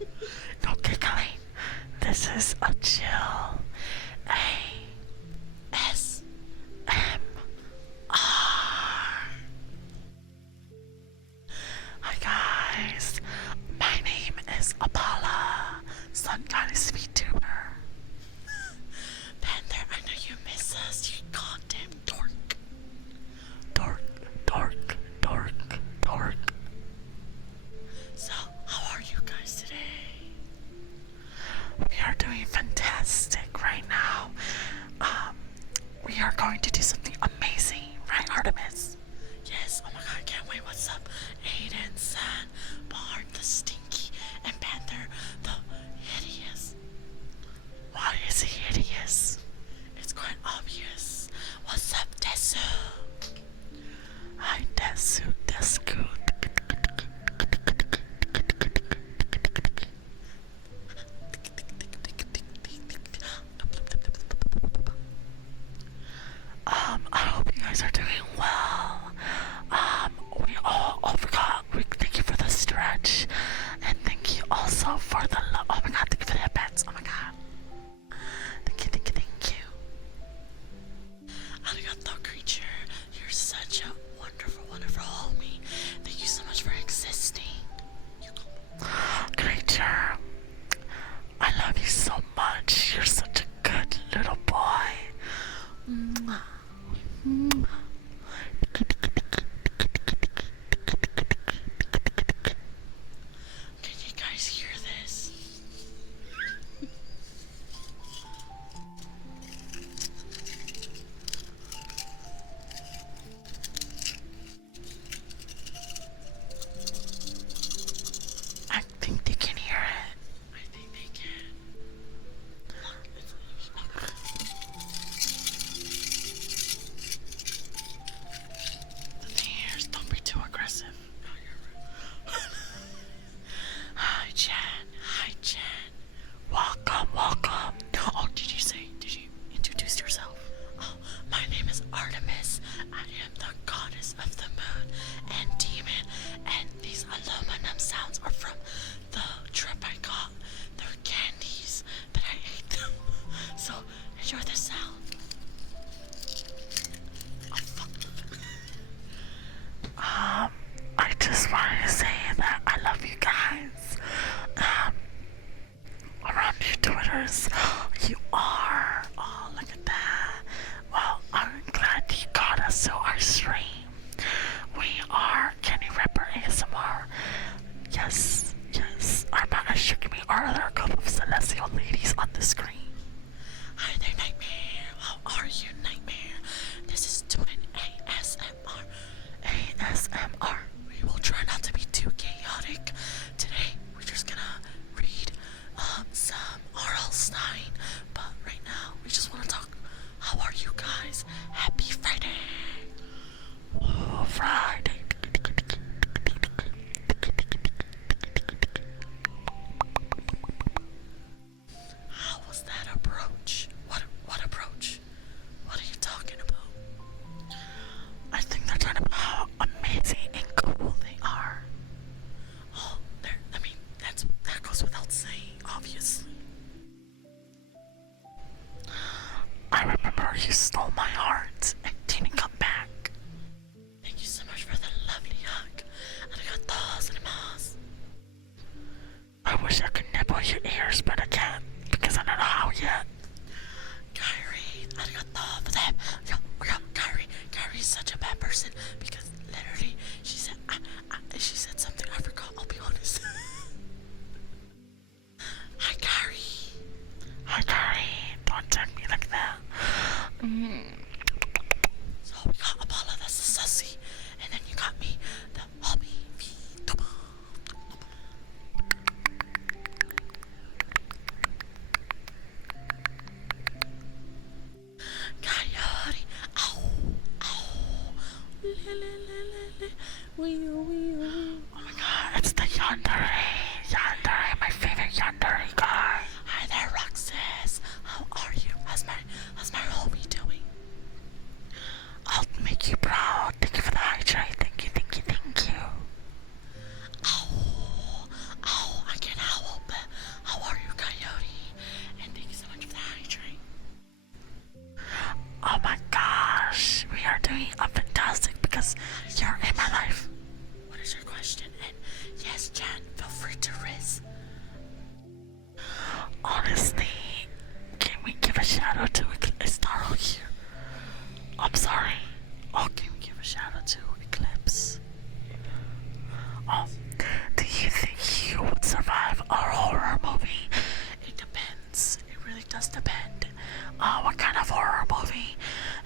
No giggling. This is a chill ASMR. Hi guys, my name is Apollo, Sun Goddess VTuber. Panther, I know you miss us, you goddamn dork. Dork, dork, dork, dork. So, how are you guys today? We are doing fantastic right now. We are going to do something amazing, right, Artemis? Yes, oh my god, I can't wait. What's up? Aiden, San, Bard, the Stinky, and Panther, the Hideous. Why is he hideous? It's quite obvious. What's up, Desu? Hi, Desu, Desku. I hope you guys are doing well. Thank you for the stretch, and thank you also for the love. Oh my god, thank you for the headbands. Oh my god. Thank you, thank you, thank you. Arigato, creature. You're such a wonderful, wonderful homie. Thank you so much for existing. Creature, I love you so much. You're such a good little boy. Mwah. Mwah. Can you guys hear this? I think they can hear it. I think they can. The thing here is, don't be too aggressive. Hi, Chan. Hi, Chan. Welcome, welcome. Oh, did you introduce yourself? Oh, my name is Artemis. I am the goddess of the moon and demon, and these aluminum sounds are from the trip I got. They're candies that I ate them. So, enjoy the sound. Oh, fuck. I just wanted to say that I love you guys. Around your Twitters, you are. Oh, look at that. Well, I'm glad you got us to our stream. We are Kenny Rapper ASMR. Yes, yes. Our partner shook me. Are there a couple of celestial ladies on the screen? Hi there, Nightmare. How are you, Nightmare? This is doing ASMR. ASMR. We will try not to be too chaotic. Today, we're just gonna read some R.L. Stein. But right now, we just want to talk. How are you guys? Happy Friday. Oh, Friday. How was that approach? What approach? What are you talking about? I think they're talking about how amazing and cool they are. Oh, that goes without saying, obviously. I remember you stole my heart and didn't come back. Thank you so much for the lovely hug. Arigatou gozaimasu. I wish I could nibble your ears, but I can't because I don't know how yet. Kyrie, arigatou for that. Yo, Kyrie is such a bad person because literally she said something I forgot. I'll be honest. Hi, Kyrie. Hi, Kyrie. Don't tag me like that. So we got Apollo, that's the sussy, and then you got me, the hobby VTuber. Coyote, ow, ow, le, le, le, le, le. Wee, wee, wee. Oh my god, it's the yonder. does depend. What kind of horror movie?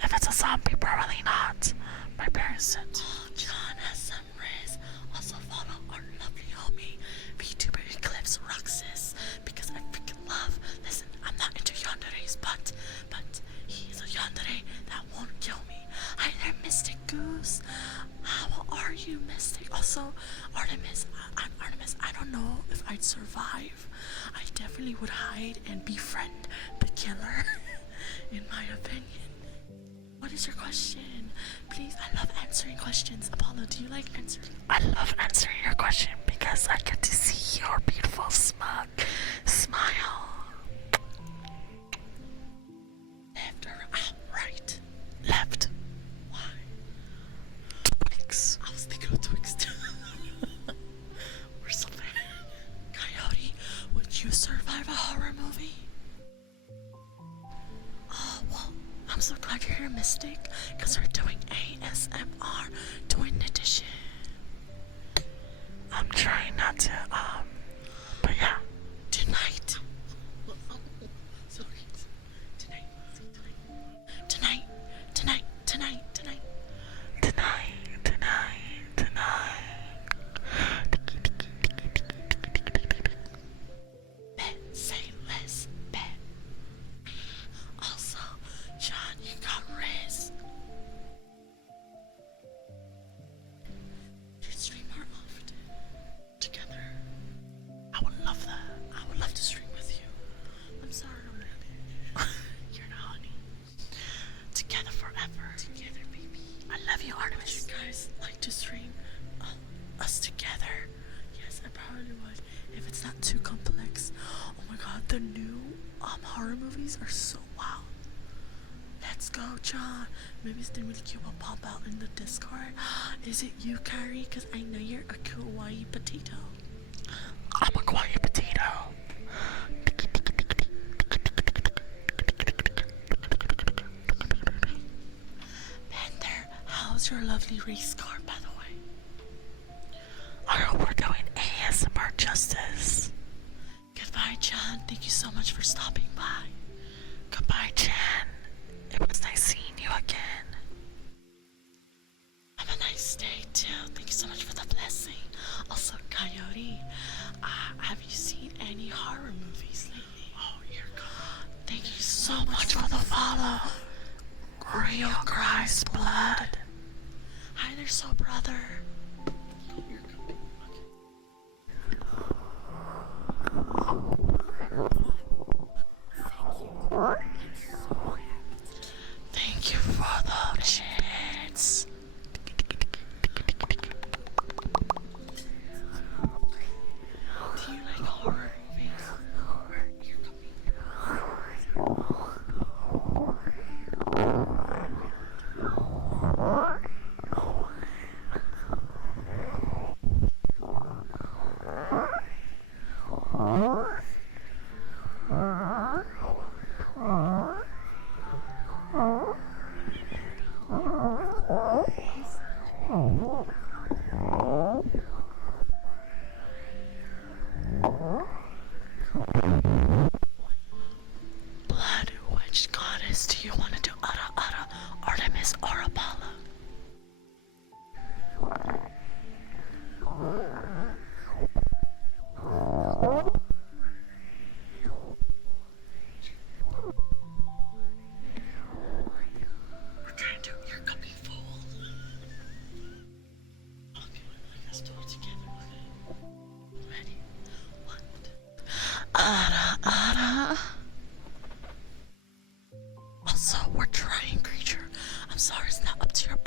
If it's a zombie, probably not. My parents said. Oh, John has some riz. Also follow our lovely homie, vtuber Eclipse Roxas, because I freaking love. Listen, I'm not into yanderes, but he's a yandere that won't kill me. Hi there, Mystic Goose. How are you, Mystic? Also, Artemis, I don't know if I'd survive. I definitely would hide and befriend the killer, in my opinion. What is your question? Please, I love answering questions. Apollo, do you like answering? I love answering your question because I get to see your beautiful smug smile. Left or right? Left. Why? Twix. I was thinking of Twix too. We're so bad. Coyote, would you survive a horror movie? Oh, well, I'm so glad you're here, Mystic, because we're doing ASMR Twin Edition. I'm trying not to, but yeah. Tonight. Sorry. Bet, say less, bet. Also, John, you got riz. You stream more often. Together. I would love that. I would love to stream with you. I'm sorry, already. You're not honey. Together forever. Together, baby. I love you, Artemis. You guys like to stream us together? Yes, I probably would. If it's not too complex. Oh my god, the new horror movies are so wild. Let's go, John. Maybe the really cute will pop out in the Discord. Is it you, Kyrie? Because I know you're a kawaii potato. I'm a kawaii potato. Panther, how's your lovely race car, by the way? I hope we're doing ASMR justice. Goodbye, John. Thank you so much for stopping by. Goodbye, Jan. It was nice seeing you again. Have a nice day, too. Thank you so much for the blessing. Also, Coyote, have you seen any horror movies lately? Oh, you're good. Thank you so much for the follow. Real Christ blood. Hi there, soul brother. Thank you for the chance. Do you like horror movies? You're Blood, which goddess do you want to do? Artemis, or Apollo? We're trying to do your cuppy full. Okay, let's do it together. Ready? 1, 2. Ara. Also, we're trying, creature. I'm sorry, it's not up to your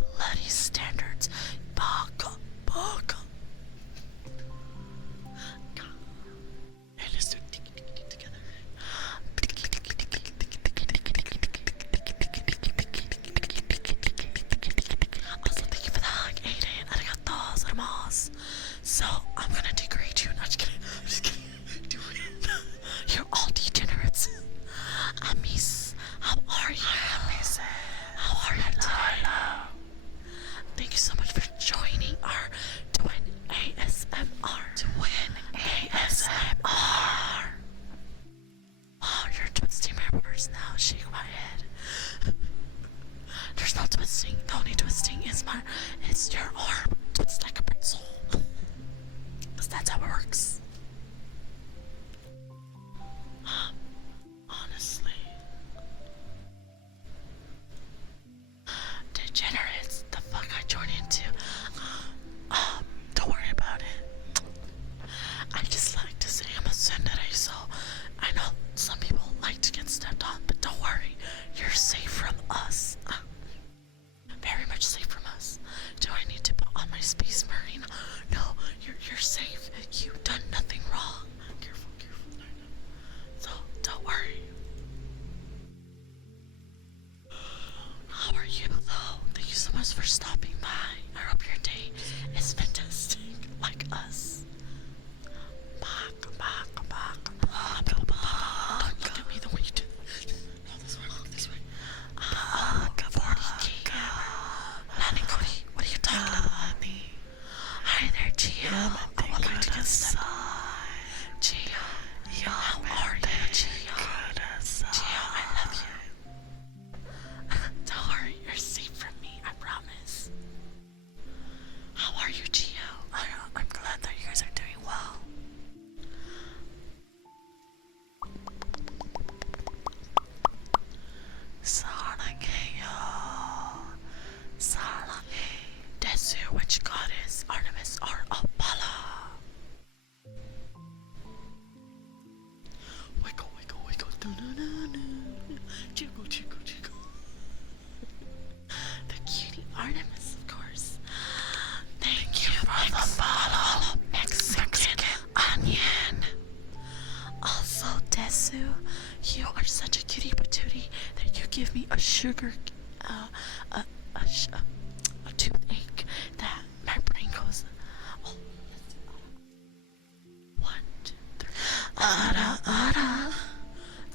twisting. The only twisting is it's your arm. It's like a pretzel. Cause that's how it works. Honestly. Degenerates, the fuck I joined into. Don't worry about it. I just like to say I'm a tsundere, so I know some people like to get stepped on, but don't worry, you're safe from us. Very much safe from us. Do I need to put on my space marine? No, you're safe. You've done nothing wrong. Careful. So don't worry. How are you though? Thank you so much for stopping by. I hope your day is fantastic, like us. Don't look at me the way you did. No, this way. Nani Kori, what are you talking about? Hi there, Gio. I would like to get started. Gio, how are you, Gio? Gio, I love you. Don't worry, you're safe from me, I promise. How are you, Gio? I'm glad that you guys are doing well. 사랑해. Desu, which goddess? Artemis or Apollo? Wiggle. Jiggle. The cutie Artemis, of course. Thank you for the follow, Mexican onion. Also, Desu, you are such a cutie patootie that you give me a sugar, a toothache that my brain goes. Oh, 1, 2, 3. Ara.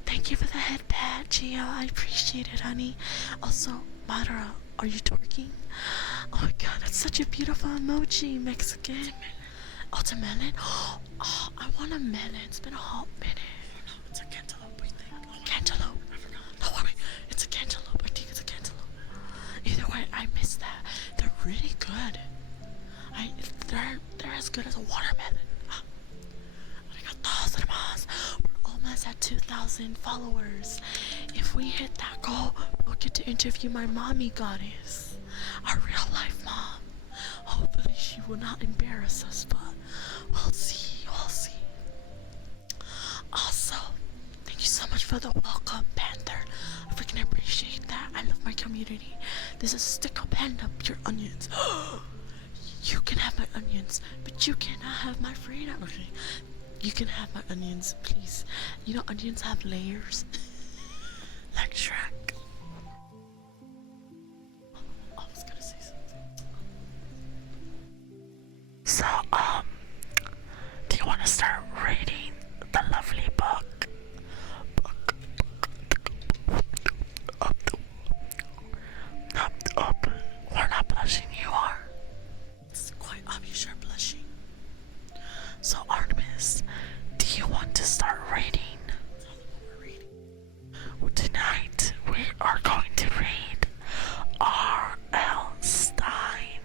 Thank you for the headband, Gio. I appreciate it, honey. Also, Madara, are you twerking? Oh my god, that's such a beautiful emoji, Mexican. Oh, it's a melon? Oh, I want a melon. It's been a hot minute. No, it's a cantaloupe, I think. Cantaloupe. I forgot. Don't worry, it's a cantaloupe. I think it's a cantaloupe. Either way, I missed that. They're really good. They're as good as a watermelon. We're almost at 2,000 followers. If we hit that goal, we'll get to interview my mommy goddess, our real life mom. Hopefully she will not embarrass us, but we'll see. Also, thank you so much for the welcome, Panther. I freaking appreciate that. I love my community. This is Stick Up Hand Up Your Onions. You can have my onions, but you cannot have my freedom. Okay, you can have my onions, please. You know onions have layers. Like Shrek. I was gonna say something. So, do you want to start reading the lovely book? Up. We're not blushing, you are. It's quite obvious you're blushing. So, Artemis, do you want to start reading? Tonight, we are going to read R.L. Stein,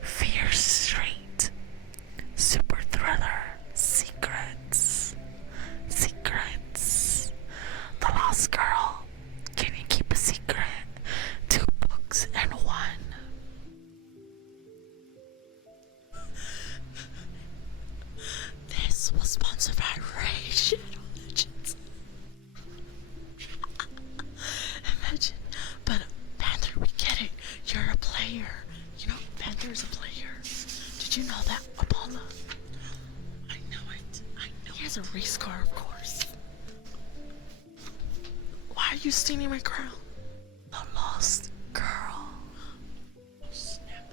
Fear Street, Super Thriller, Secrets, The Lost Girl, Can You Keep a Secret? 2 books and 1. This was sponsored by Ray Shadow Legends. Imagine, but Panther, we get it. You're a player. You know, Panther's a player. Did you know that, Apollo? I know it. He has a race car, of course. Why are you stealing my crown? The Lost Girl. Oh, snap.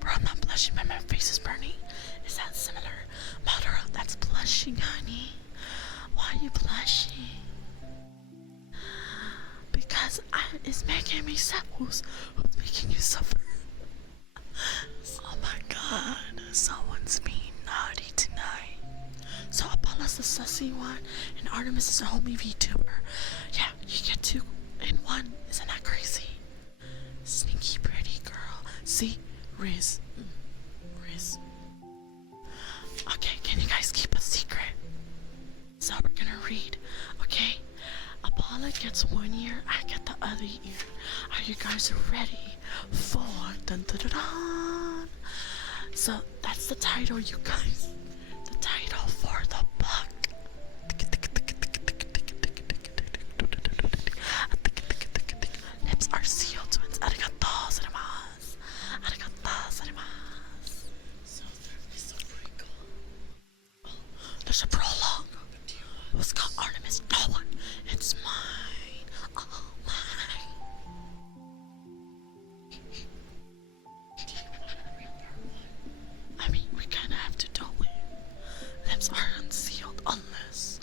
Bro, I'm not blushing, but my face is burning. Is that similar? Madara, that's blushing, honey. Why are you blushing? Because it's making me sad. Who's making you suffer? Oh my god, someone's being naughty tonight. So Apollo's the sussy one, and Artemis is a homie VTuber. Yeah, you get 2 in 1. Isn't that crazy? Riz. Riz. Okay, can you guys keep a secret? So we're gonna read, okay? Apollo gets 1 year, I get the other ear. Are you guys ready for dun dun dun dun? So that's the title, you guys. The title for the book. Lips are sealed, twins. Arigato gozaimasu. Arigato gozaimasu. So very cool. Oh, there's a prologue. Who's got Artemis? No one. It's mine. Oh, mine. I mean, we kinda have to, don't we? Lips are unsealed unless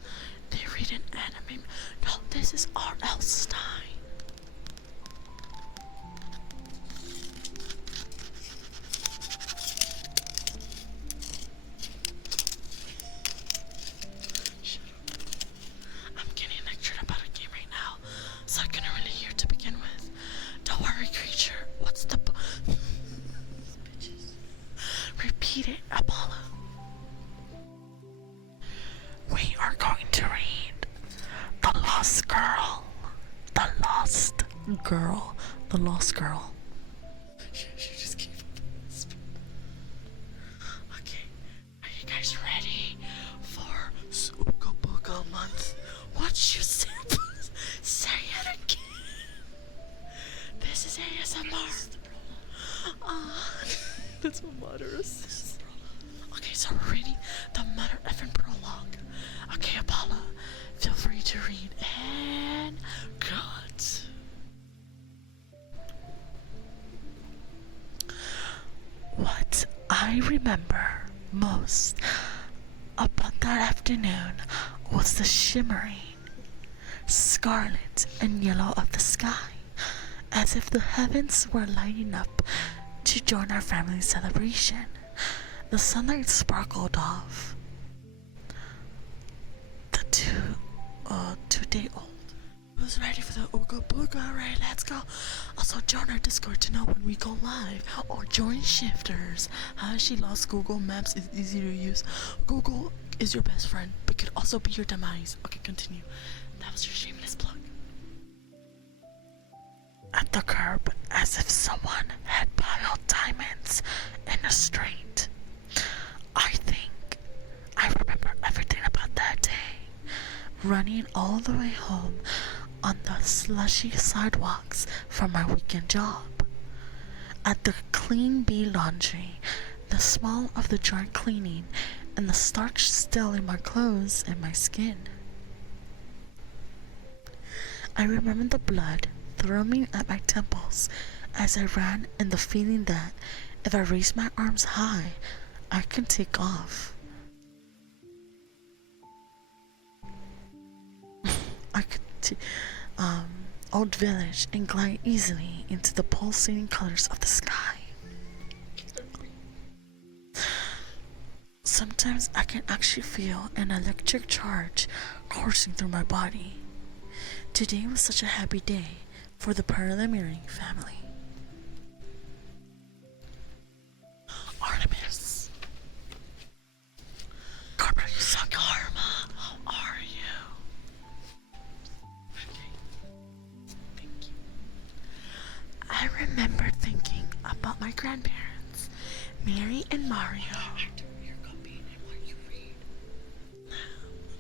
they read an anime. No, this is R.L. Stein. I'm getting lectured about a game right now, so I couldn't really hear to begin with. Don't worry, creature. What's the Repeat it, Apollo. We are going to read The Lost Girl. The Lost Girl. The Lost Girl. She just gave up. Okay, are you guys ready for Suka Buka month? What you said? Say it again. This is ASMR. That's what moderate is. Okay, so we're reading the Mother effing prologue. Okay, Apollo, feel free to read and cut. What I remember most about that afternoon was the shimmering scarlet and yellow of the sky, as if the heavens were lighting up to join our family celebration. The sunlight sparkled off the two-day-old. Who's ready for the Ooga Booga? Alright, let's go. Also, join our Discord to know when we go live, or join Shifters. How she lost Google Maps is easy to use. Google is your best friend, but could also be your demise. Okay, continue. That was your shameless plug. At the curb, as if someone had piled diamonds in a street. I think I remember everything about that day. Running all the way home on the slushy sidewalks from my weekend job. At the Clean Bee Laundry, the smell of the dry cleaning and the starch still in my clothes and my skin. I remember the blood thrumming at my temples as I ran, and the feeling that if I raised my arms high, I could take off. I could Old Village and glide easily into the pulsating colors of the sky. Sometimes I can actually feel an electric charge coursing through my body. Today was such a happy day for the preliminary family. Artemis. Carver, you suck. Karma, how are you? Okay. Thank you. I remember thinking about my grandparents, Mary and Mario.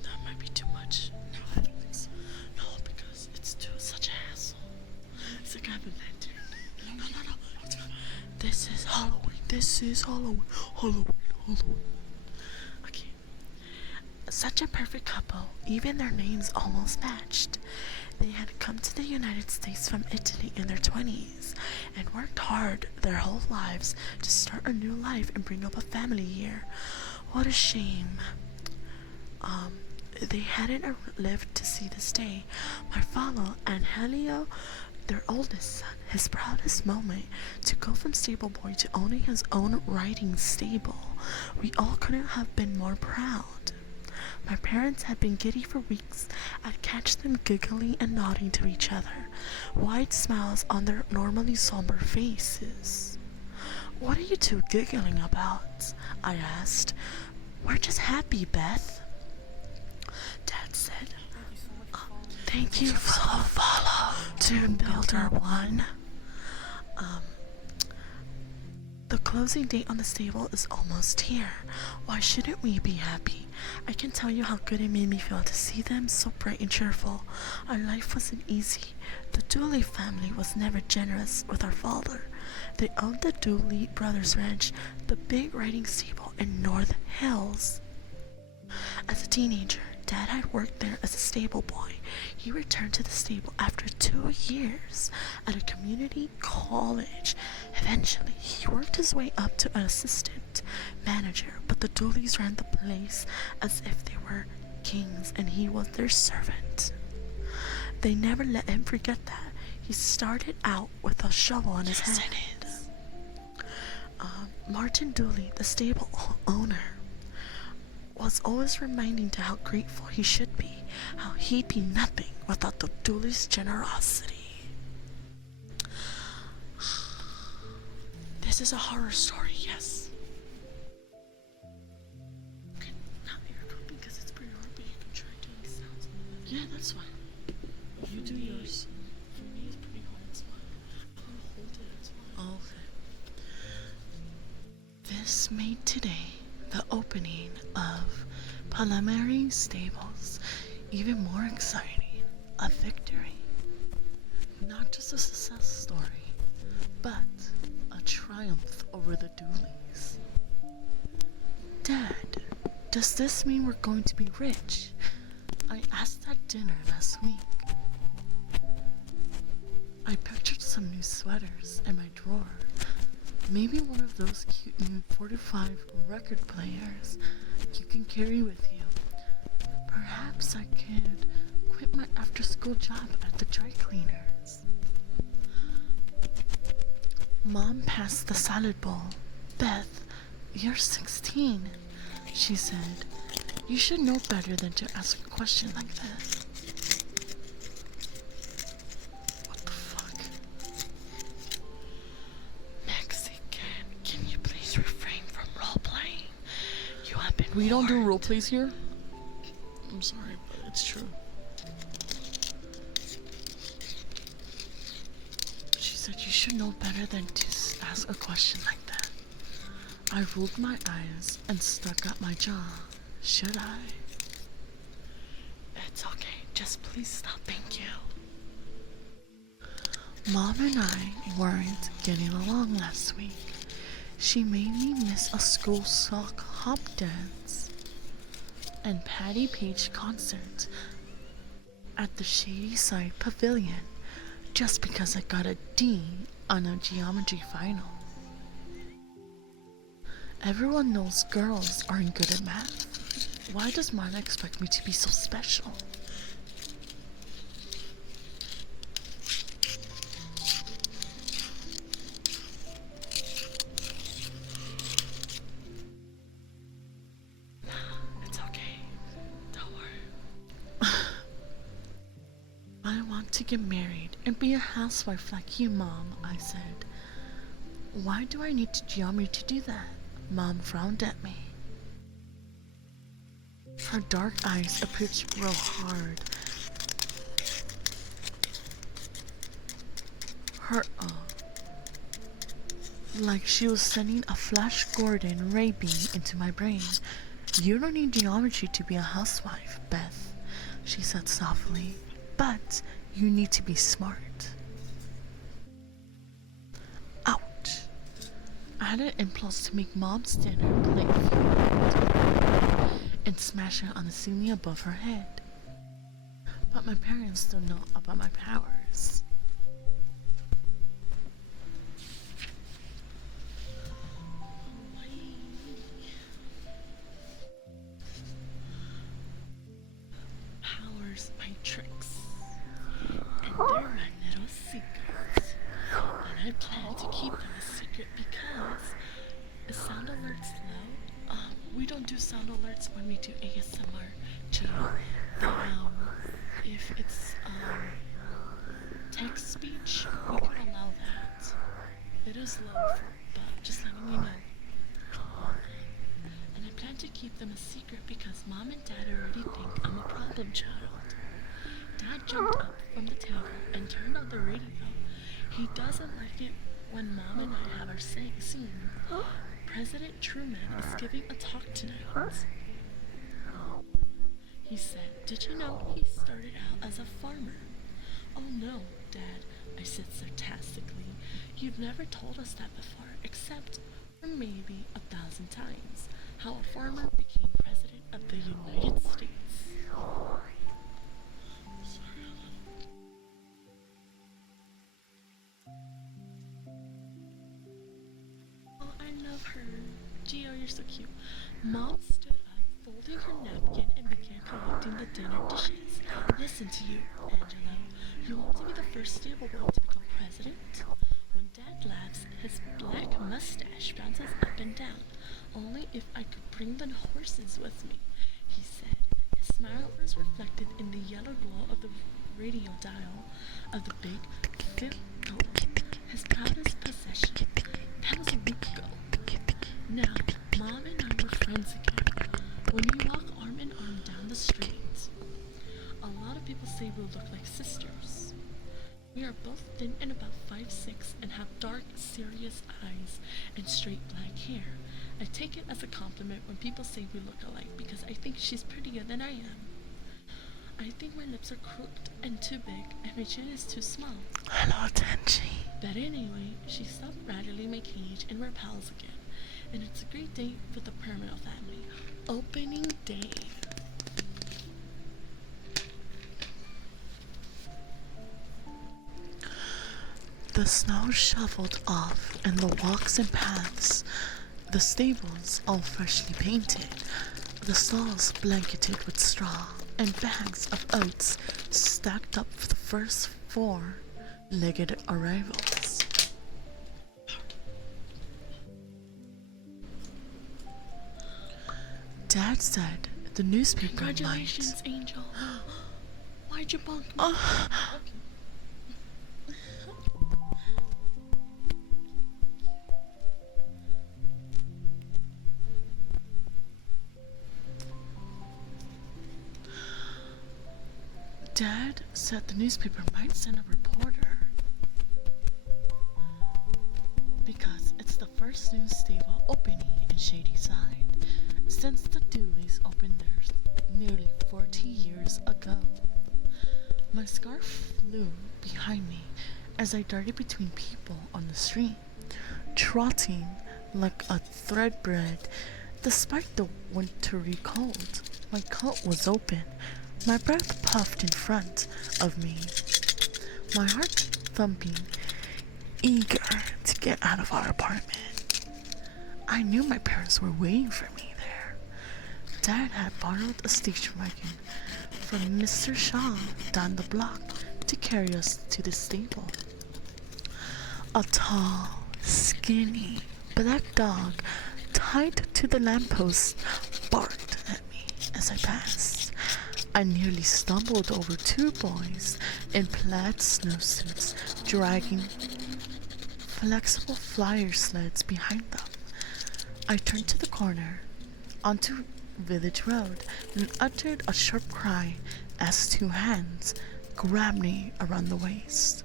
That might be too much. No, I don't think so. No, because it's such a hassle. It's like I have a lantern. No. This is Halloween. This is Halloween. Halloween. Okay. Such a perfect couple. Even their names almost matched. They had come to the United States from Italy in their 20s and worked hard their whole lives to start a new life and bring up a family here. What a shame. They hadn't lived to see this day. My father, Angelio, their oldest son, his proudest moment, to go from stable boy to owning his own riding stable. We all couldn't have been more proud. My parents had been giddy for weeks. I'd catch them giggling and nodding to each other, wide smiles on their normally somber faces. What are you two giggling about? I asked. We're just happy, Beth. Dad said, thank you for the follow, Toon Builder 1. The closing date on the stable is almost here. Why shouldn't we be happy? I can tell you how good it made me feel to see them so bright and cheerful. Our life wasn't easy. The Dooley family was never generous with our father. They owned the Dooley Brothers Ranch, the big riding stable in North Hills. As a teenager, Dad had worked there as a stable boy. He returned to the stable after 2 years at a community college. Eventually, he worked his way up to an assistant manager, but the Dooleys ran the place as if they were kings and he was their servant. They never let him forget that. He started out with a shovel on his head. Martin Dooley, the stable owner, was always reminding to how grateful he should be, how he'd be nothing without the Dooley's generosity. This is a horror story, yes. Okay, not your copy because it's pretty hard, but you can try doing sounds. Yeah, that's fine. You do yours. For me, it's pretty hard, that's why. I'll hold it, that's why. Okay. This made today the opening of Preliminary Stables even more exciting, a victory. Not just a success story, but a triumph over the Dooleys. Dad, does this mean we're going to be rich? I asked at dinner last week. I pictured some new sweaters in my drawer. Maybe one of those cute new 45 record players you can carry with you. Perhaps I could quit my after-school job at the dry cleaners. Mom passed the salad bowl. Beth, you're 16, she said. You should know better than to ask a question like that. We don't do role plays here? I'm sorry, but it's true. She said you should know better than to ask a question like that. I rolled my eyes and stuck out my jaw. Should I? It's okay. Just please stop. Thank you. Mom and I weren't getting along last week. She made me miss a school sock hop dance and Patty Page concert at the Shady Side Pavilion just because I got a D on a geometry final. Everyone knows girls aren't good at math. Why does Mom expect me to be so special? To get married and be a housewife like you, Mom, I said. Why do I need geometry to do that? Mom frowned at me. Her dark eyes appeared to grow hard. Like she was sending a Flash Gordon ray beam into my brain. You don't need geometry to be a housewife, Beth, she said softly. But you need to be smart. Ouch. I had an impulse to make Mom stand her plate and smash it on the ceiling above her head. But my parents don't know about my powers. Powers, my tricks. They're my little secrets, and I plan to keep them a secret because is sound alerts low? We don't do sound alerts when we do ASMR, Chittle. If it's text speech, we can allow that. It is low, but just let me secret because Mom and Dad already think I'm a problem child. Dad jumped up from the table and turned on the radio. He doesn't like it when Mom and I have our scene. President Truman is giving a talk tonight. He said, "Did you know he started out as a farmer?" "Oh no, Dad," I said sarcastically. "You've never told us that before, except for maybe 1,000 times, how a farmer became president of the United States." Oh, I love her. Gio, you're so cute. Mom stood up, folding her napkin, and began collecting the dinner dishes. "Listen to you, Angelo. You want to be the first stable boy to become president?" When Dad laughs, his black mustache bounces up and down. "Only if I could bring the horses with me," he said. His smile was reflected in the yellow glow of the radio dial of the big flip phone, his proudest possession. That was a week ago. Now, Mom and I were friends again. When we walk arm in arm down the street, a lot of people say we look like sisters. We are both thin and about 5'6" and have dark, serious eyes and straight black hair. I take it as a compliment when people say we look alike because I think she's prettier than I am. I think my lips are crooked and too big and my chin is too small. Hello, Tenchi. But anyway, she stopped rattling my cage and we're pals again. And it's a great day for the Permel family. Opening day. The snow shoveled off and the walks and paths, the stables all freshly painted, the stalls blanketed with straw, and bags of oats stacked up for the first 4-legged arrivals. Dad said the newspaper Congratulations, Angel. Why'd you bunk me? might... Dad said the newspaper might send a reporter because it's the first new stable opening in Shadyside since the Dooleys opened theirs nearly 40 years ago. My scarf flew behind me as I darted between people on the street, trotting like a thoroughbred. Despite the wintry cold, my coat was open, my breath puffed in front of me, my heart thumping, eager to get out of our apartment. I knew my parents were waiting for me there. Dad had borrowed a station wagon from Mr. Shaw down the block to carry us to the stable. A tall, skinny, black dog tied to the lamppost barked at me as I passed. I nearly stumbled over 2 boys in plaid snowsuits dragging flexible flyer sleds behind them. I turned to the corner onto Village Road and uttered a sharp cry as 2 hands grabbed me around the waist.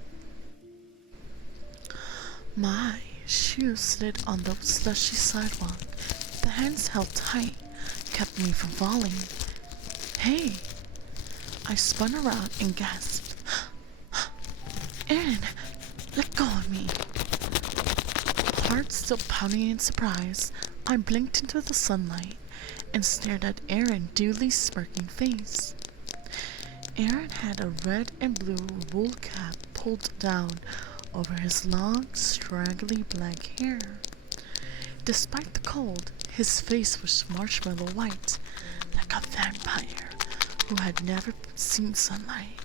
My shoes slid on the slushy sidewalk. The hands held tight kept me from falling. "Hey!" I spun around and gasped. "Aaron, let go of me!" Heart still pounding in surprise, I blinked into the sunlight and stared at Aaron Dooley's smirking face. Aaron had a red and blue wool cap pulled down over his long, straggly black hair. Despite the cold, his face was marshmallow white, like a vampire who had never seen sunlight.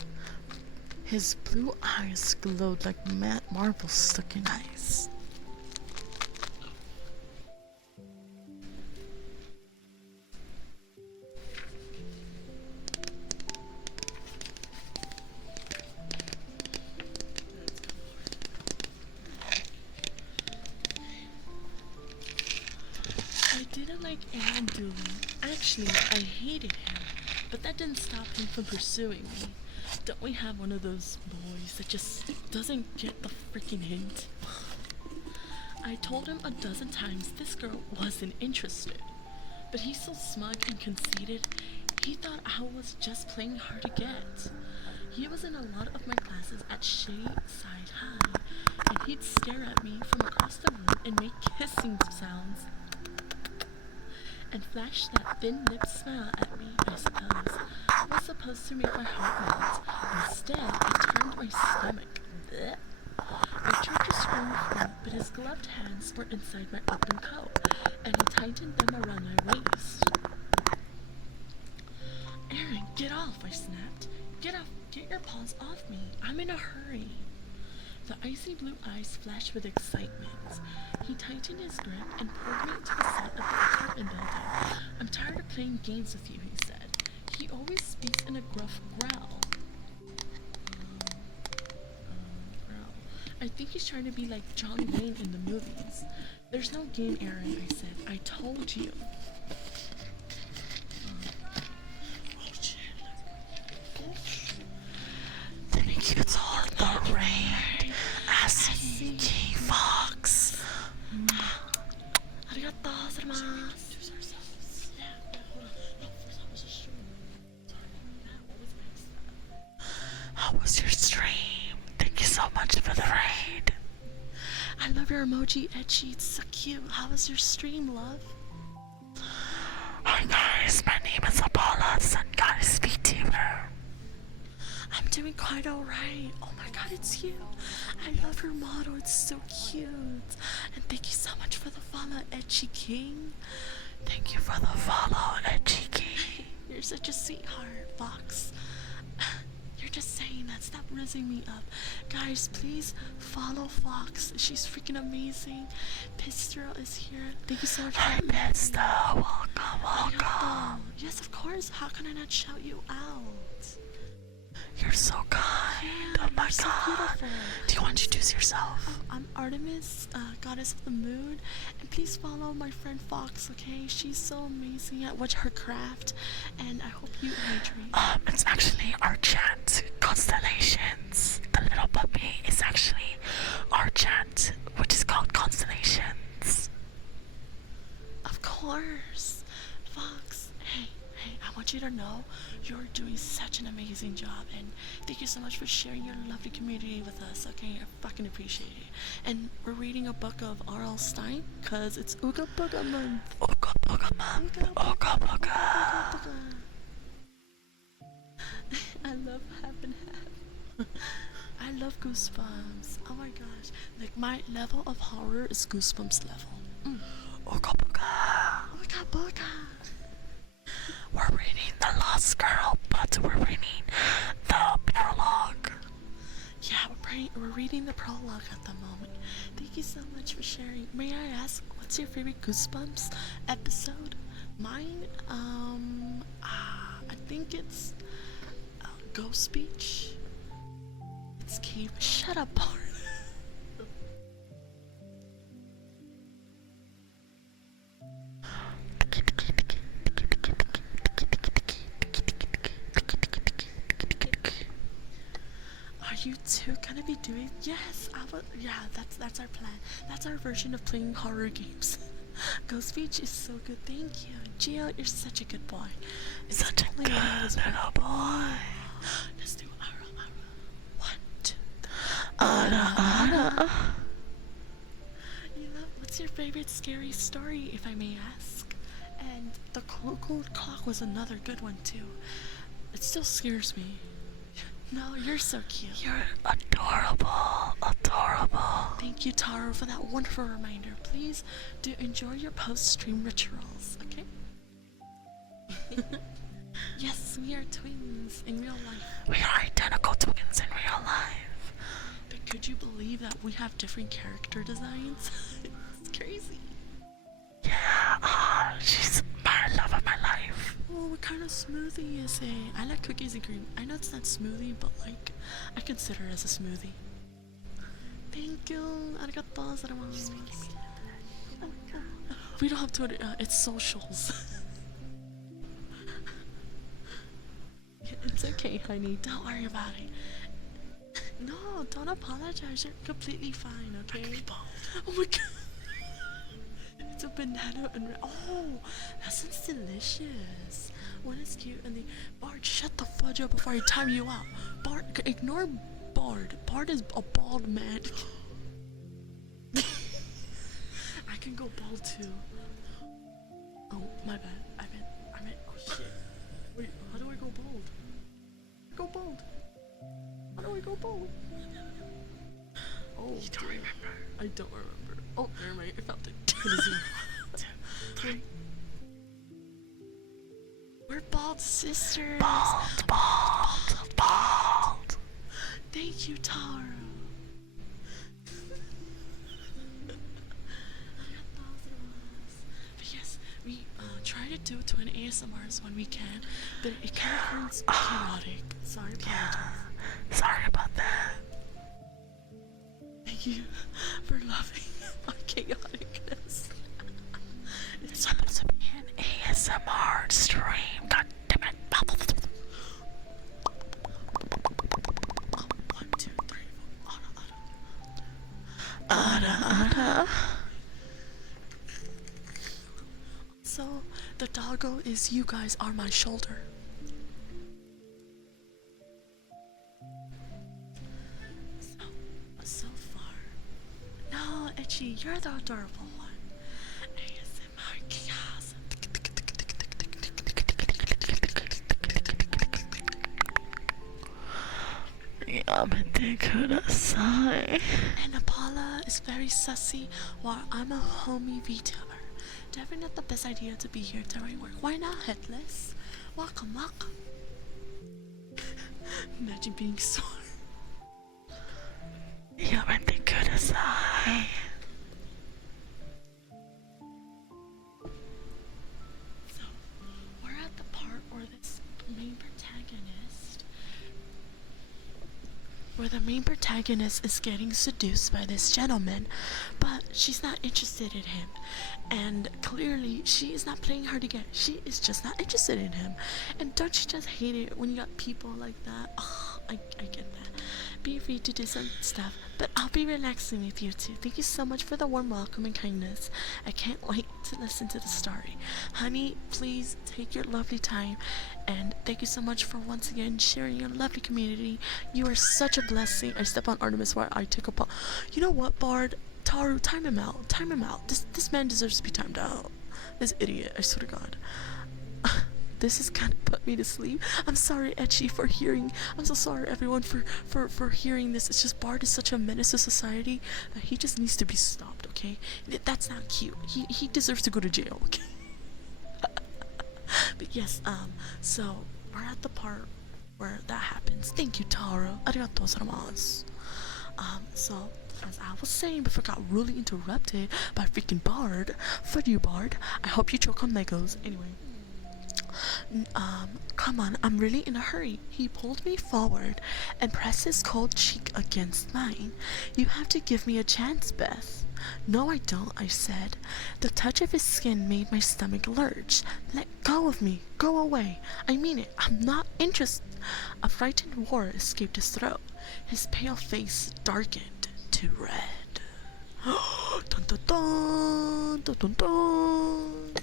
His blue eyes glowed like marbles stuck in ice. I didn't like Aaron Dooley. Actually, didn't stop him from pursuing me. Don't we have one of those boys that just doesn't get the freaking hint? I told him a dozen times this girl wasn't interested. But he's so smug and conceited, he thought I was just playing hard to get. He was in a lot of my classes at Shady Side High, and he'd stare at me from across the room and make kissing sounds and flash that thin-lipped smile at me, I suppose. It was supposed to make my heart melt. Instead, it turned my stomach. Blech. I tried to scream free, but his gloved hands were inside my open coat, and he tightened them around my waist. Aaron, get off, I snapped. Get off, get your paws off me. I'm in a hurry. The icy blue eyes flashed with excitement. He tightened his grip and pulled me to the side of the apartment building. I'm tired of playing games with you, he said. He always speaks in a gruff growl. Growl. I think he's trying to be like John Wayne in the movies. There's no game, Aaron, I said. I told you. Thank you, told the rain. ecchi fox. Arigato gozaimasu. How was your stream? Thank you so much for the raid. I love your emoji, ecchi. It's so cute. How was your stream, love? Hi guys, my name is Apollo, Sun Goddess vtuber. I'm doing quite alright. Oh my god, it's you. I love your motto. It's so cute. And thank you so much for the follow, ecchi king. Thank you for the follow, ecchi king. You're such a sweetheart, Fox. You're just saying that. Stop rizzing me up. Guys, please follow Fox. She's freaking amazing. Pistol is here. Thank you so much for Hi, Pistol. Welcome. Yes, of course. How can I not shout you out? You're so kind. Yeah, oh my you're so god. beautiful. Do you want to introduce yourself? I'm Artemis, goddess of the moon, and please follow my friend Fox, okay? She's so amazing at what her craft, and I hope you hydrate. It's actually our chant, Constellations. The little puppy is actually our chant, which is called Constellations. Of course. Fox, hey, I want you to know you're doing such an amazing job, and thank you so much for sharing your lovely community with us, okay? I fucking appreciate it. And we're reading a book of R.L. Stein, because it's Ooga Booga month. Ooga Booga month. Ooga Booga. I love half and half. I love Goosebumps. Oh my gosh. Like, my level of horror is Goosebumps level. Ooga Booga. Ooga Booga. We're reading The Lost Girl, but we're reading the prologue. Yeah, we're reading the prologue at the moment. Thank you so much for sharing. May I ask, what's your favorite Goosebumps episode? Mine, I think it's Ghost Beach. It's Cave. Shut up, Bart. Are you two gonna be doing? Yes, yeah, that's our plan. That's our version of playing horror games. Ghost Beach is so good. Thank you, Gio. You're such a good boy. It's Such a good little boy. Let's do Ara. 1, 2, 3. Ara. You know, what's your favorite scary story, if I may ask? And the cold clock was another good one too. It still scares me. No, you're so cute. You're adorable. Thank you, Taro, for that wonderful reminder. Please do enjoy your post-stream rituals, okay? Yes, we are twins in real life. We are identical twins in real life. But could you believe that we have different character designs? It's crazy. Yeah, she's my love of my life. Oh, what kind of smoothie is it? I like cookies and cream. I know it's not smoothie, but like, I consider it as a smoothie. Thank you. Arigato gozaimasu. We don't have Twitter. It's socials. It's okay, honey. Don't worry about it. No, don't apologize. You're completely fine, okay? Oh my god. It's a banana and oh, that sounds delicious. One is cute and the Bard, shut the fudge up before I time you out. Bard, ignore Bard. Bard is a bald man. I can go bald too. Oh, my bad. I meant, oh shit. Wait, how do I go bald? Go bald. How do I go bald? Oh, You don't remember? I don't remember. Oh, never mind. I felt it. We're bald sisters. Bald. Thank you, Taro. But yes, we try to do twin ASMRs when we can, but it kind of turns chaotic. Sorry, apologize. Sorry about that. Thank you for loving my chaoticness. It's supposed to be an ASMR stream. God damn it. 1, 2, 3, 4. Ada. So the doggo is you guys are my shoulder. So far. No, Ecchi, you're the adorable one. ASMR chaos. Yamete kudasai. And Apollo is very sussy while I'm a homie vtuber. Definitely not the best idea to be here during work. Why not, Headless? Welcome, welcome. Imagine being sore. Yamete kudasai. So, we're at the part where this main protagonist is getting seduced by this gentleman, but she's not interested in him. And clearly, she is not playing hard to get. She is just not interested in him. And don't you just hate it when you got people like that? Oh, I get that. Be free to do some stuff, but I'll be relaxing with you too. Thank you so much for the warm welcome and kindness. I can't wait to listen to the story. Honey, please take your lovely time, and thank you so much for once again sharing your lovely community. You are such a blessing. I step on Artemis while I took a pause. You know what, Bard? Taru, time him out. Time him out. This man deserves to be timed out. This idiot, I swear to God. This has kind of put me to sleep. I'm sorry, Ecchi, for hearing. I'm so sorry, everyone, for hearing this. It's just Bard is such a menace to society that he just needs to be stopped, okay? That's not cute. He deserves to go to jail, okay? But yes, so we're at the part where that happens. Thank you, Taro. Arigatou gozaimasu. So as I was saying before I got really interrupted by freaking Bard. For you, Bard. I hope you choke on Legos. Anyway. Come on, I'm really in a hurry. He pulled me forward and pressed his cold cheek against mine. You have to give me a chance, Beth. No, I don't, I said. The touch of his skin made my stomach lurch. Let go of me. Go away. I mean it. I'm not interested. A frightened roar escaped his throat. His pale face darkened to red. Dun dun dun dun dun dun.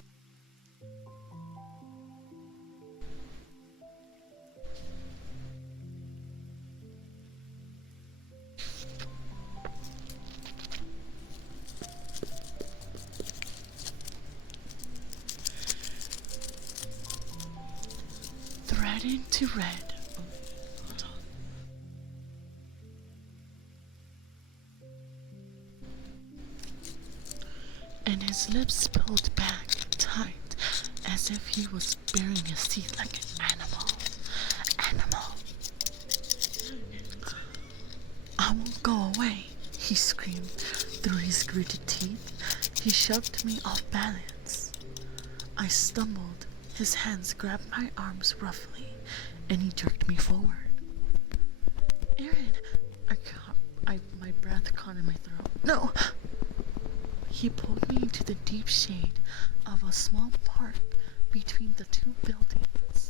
Threaded to red. Hold on. And his lips pulled back tight as if he was baring his teeth like an animal. I won't go away, he screamed through his gritted teeth. He shoved me off balance. I stumbled. His hands grabbed my arms roughly, and he jerked me forward. Aaron! My breath caught in my throat. No! He pulled me into the deep shade of a small park between the two buildings.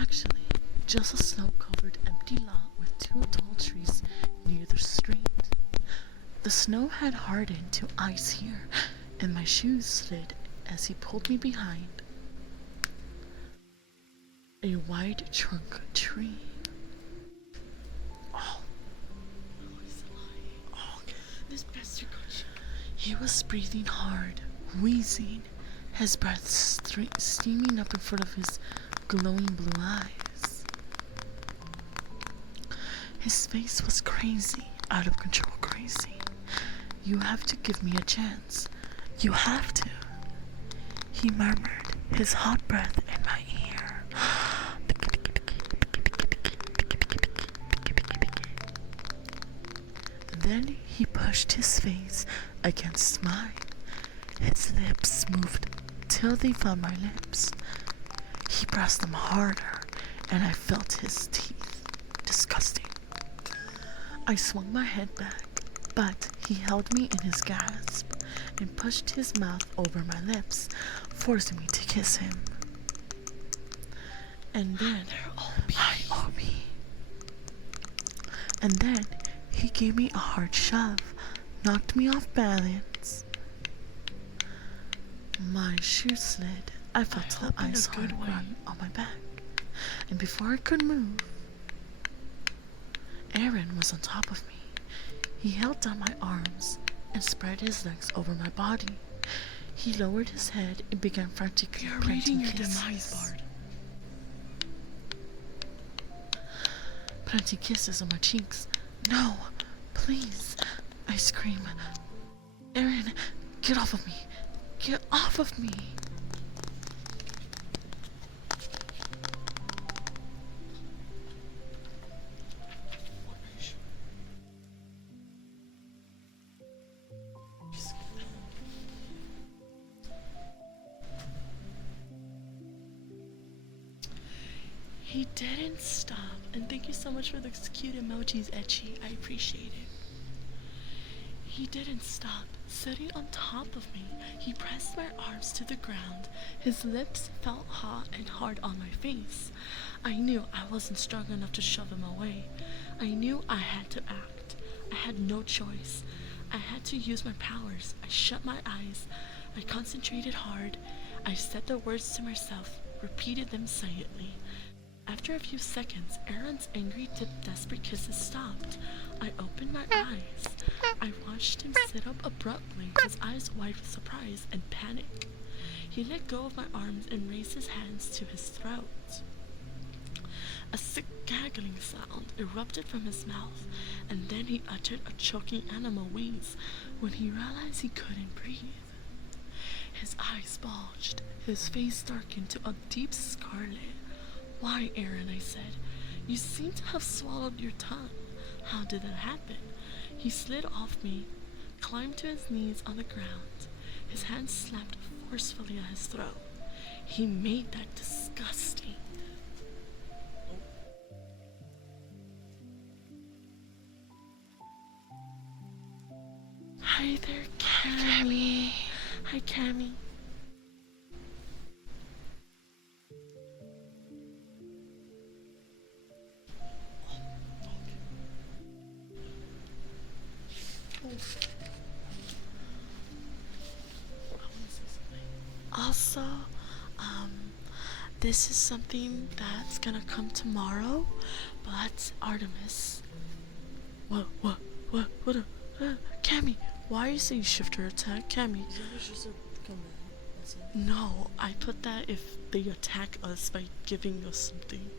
actually just a snow-covered empty lot with 2 tall trees near the street. The snow had hardened to ice here, and my shoes slid as he pulled me behind a wide trunk tree. Oh, he's lying. Oh, this bastard got you. He was breathing hard, wheezing, his breath steaming up in front of his glowing blue eyes. His face was crazy, out of control crazy. You have to give me a chance. You have to. He murmured, his hot breath in my ear. Then he pushed his face against mine. His lips moved till they found my lips. He pressed them harder, and I felt his teeth. Disgusting. I swung my head back, but he held me in his grasp and pushed his mouth over my lips, forcing me to kiss him. And then And then he gave me a hard shove, knocked me off balance. My shoe slid. I felt the ice hard run on my back, and before I could move, Aaron was on top of me. He held down my arms and spread his legs over my body. He lowered his head and began frantically planting your demise, Bard. Planting kisses on my cheeks. No, please, I scream. Aaron, get off of me. Get off of me. He didn't stop, and thank you so much for the cute emojis, Ecchi. I appreciate it. He didn't stop. Sitting on top of me, he pressed my arms to the ground. His lips felt hot and hard on my face. I knew I wasn't strong enough to shove him away. I knew I had to act. I had no choice. I had to use my powers. I shut my eyes. I concentrated hard. I said the words to myself, repeated them silently. After a few seconds, Aaron's angry, desperate kisses stopped. I opened my eyes. I watched him sit up abruptly, his eyes wide with surprise and panic. He let go of my arms and raised his hands to his throat. A sick gaggling sound erupted from his mouth, and then he uttered a choking animal wheeze when he realized he couldn't breathe. His eyes bulged, his face darkened to a deep scarlet. "Why, Aaron," I said. "You seem to have swallowed your tongue. How did that happen?" He slid off me, climbed to his knees on the ground. His hand slapped forcefully at his throat. He made that disgusting. Hi there, Cammy. Hi, Cammy. Also, this is something that's gonna come tomorrow, but Artemis. What, Cammy, why are you saying shift or attack, Cammy? No, I put that if they attack us by giving us something.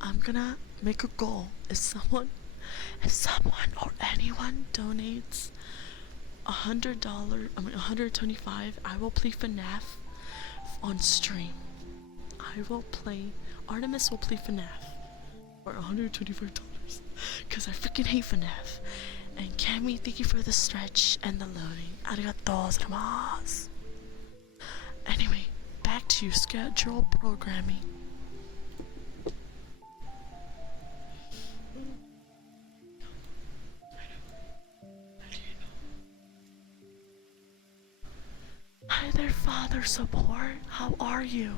I'm gonna make a goal. If someone or anyone donates $100, $125, I will play FNAF on stream. Artemis will play FNAF for $125 because I freaking hate FNAF. And Cammy, thank you for the stretch and the loading. Arigatou gozaimasu. Anyway, back to your schedule programming. father support? How are you?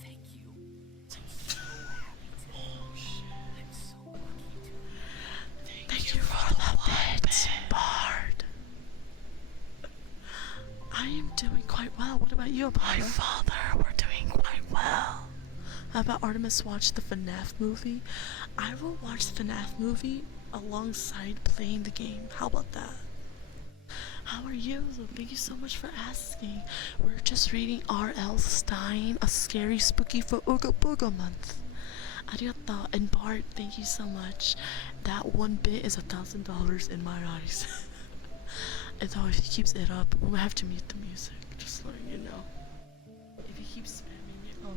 Thank you. I'm so happy today. I'm so lucky to. Thank you for the bit, Bard. I am doing quite well. What about you, My Apollo? father, we're doing quite well. How about Artemis watch the FNAF movie? I will watch the FNAF movie alongside playing the game. How about that? How are you? Thank you so much for asking. We're just reading R.L. Stein, A Scary Spooky for Ooga Booga Month. Arigato. And Bart, thank you so much. That one bit is $1,000 in my eyes. And so if he keeps it up, we'll have to mute the music. Just letting you know. If he keeps spamming it. Oh.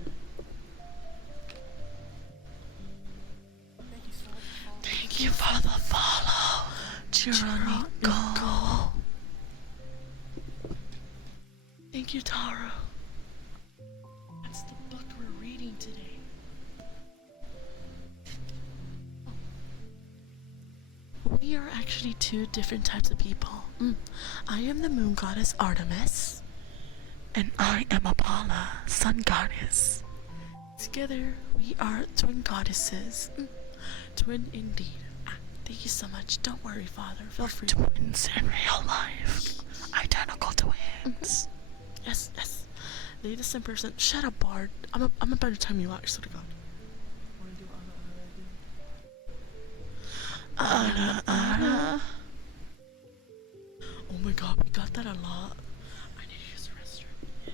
Thank you for the follow, Geronimo. Thank you, Taro. That's the book we're reading today. We are actually two different types of people. I am the moon goddess Artemis. And I am Apollo, sun goddess. Together, we are twin goddesses. Twin indeed. Thank you so much. Don't worry, Father. Feel free. Twins in real life. Identical twins. Yes, yes. They the same person. Shut up, Bard. I'm about to time you out. I swear to God. Anna. Oh my God, we got that a lot. I need to use the restroom.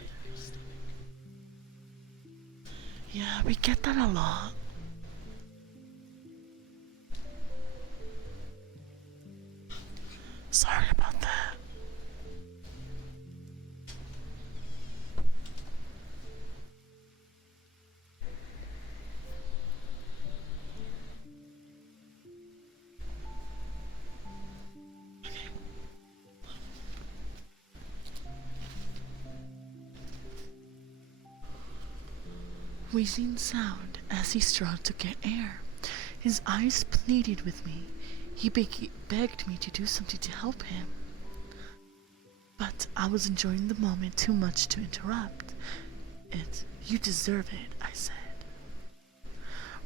Yeah, we get that a lot. Sorry about that. Wheezing sound as he struggled to get air. His eyes pleaded with me. He begged me to do something to help him. But I was enjoying the moment too much to interrupt. You deserve it, I said.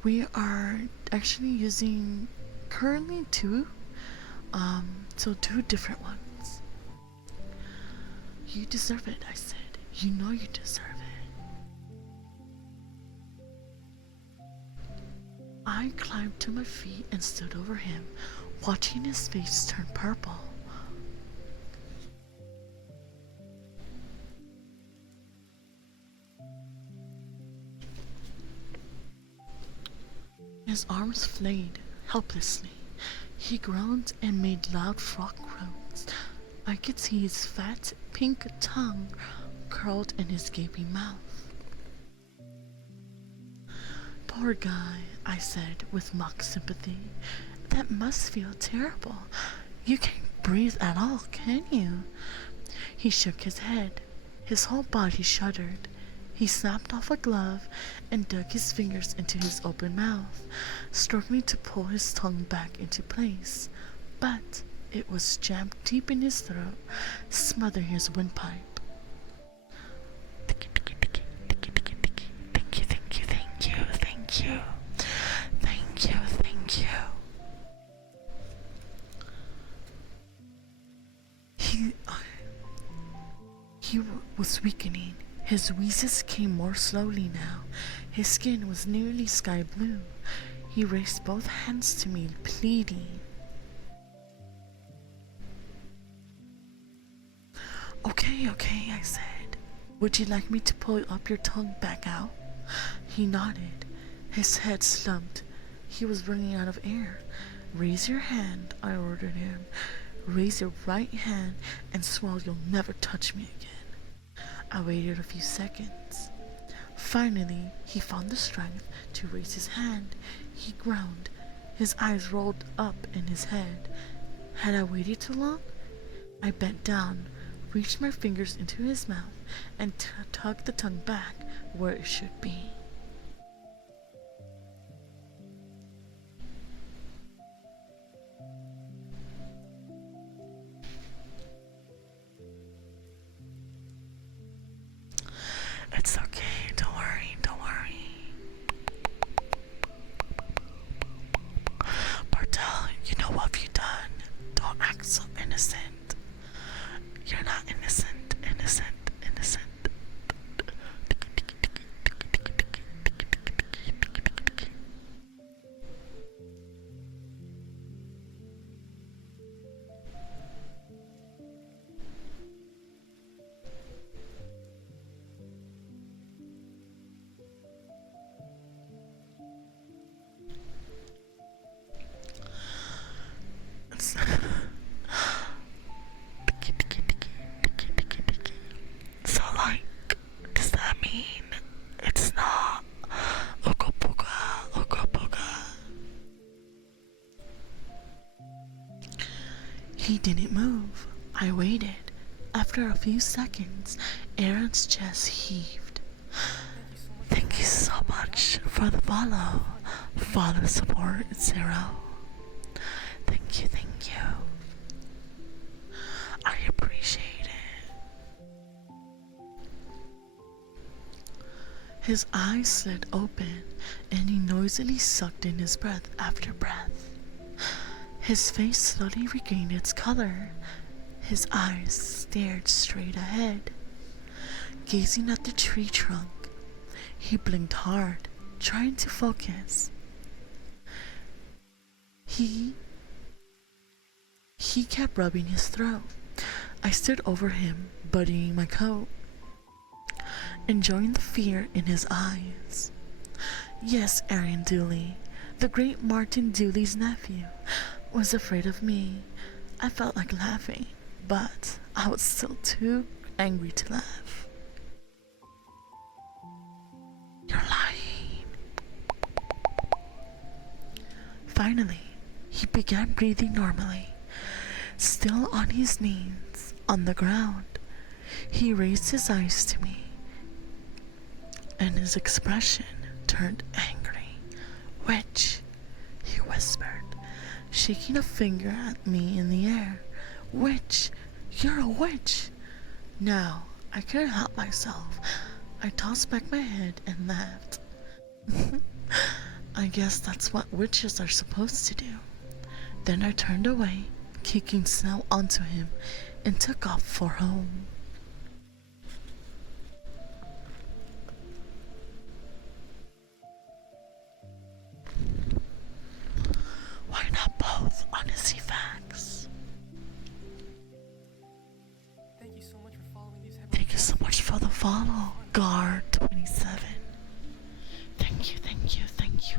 We are actually using currently two different ones. You deserve it, I said. You know you deserve it. I climbed to my feet and stood over him, watching his face turn purple. His arms flayed helplessly. He groaned and made loud frog groans. I could see his fat, pink tongue curled in his gaping mouth. Poor guy, I said with mock sympathy. That must feel terrible. You can't breathe at all, can you? He shook his head. His whole body shuddered. He snapped off a glove and dug his fingers into his open mouth, struggling to pull his tongue back into place. But it was jammed deep in his throat, smothering his windpipe. Thank you. He was weakening. His wheezes came more slowly now. His skin was nearly sky blue. He raised both hands to me, pleading. Okay, I said. Would you like me to pull up your tongue back out? He nodded. His head slumped. He was running out of air. Raise your hand, I ordered him. Raise your right hand and swallow. You'll never touch me again. I waited a few seconds. Finally, he found the strength to raise his hand. He groaned. His eyes rolled up in his head. Had I waited too long? I bent down, reached my fingers into his mouth, and tugged the tongue back where it should be. what have you done? Don't act so innocent. You're not innocent, innocent, innocent. So like, does that mean it's not Okopoga, Okopoga? He didn't move. I waited. After a few seconds, Aaron's chest heaved. Thank you so much for the follow. Follow support, Zero. Thank you, thank you. I appreciate it. His eyes slid open and he noisily sucked in his breath after breath. His face slowly regained its color. His eyes stared straight ahead. Gazing at the tree trunk, he blinked hard, trying to focus. He kept rubbing his throat. I stood over him, buttoning my coat, enjoying the fear in his eyes. Yes, Aaron Dooley, the great Martin Dooley's nephew, was afraid of me. I felt like laughing, but I was still too angry to laugh. You're lying. Finally, he began breathing normally. Still on his knees, on the ground, he raised his eyes to me, and his expression turned angry. Witch, he whispered, shaking a finger at me in the air. Witch, you're a witch. Now, I couldn't help myself. I tossed back my head and laughed. I guess that's what witches are supposed to do. Then I turned away, kicking snow onto him, and took off for home. Why not both? Honesty facts. Thank you so much for following these heavy. Thank you so much for the follow, Guard27. Thank you, thank you, thank you.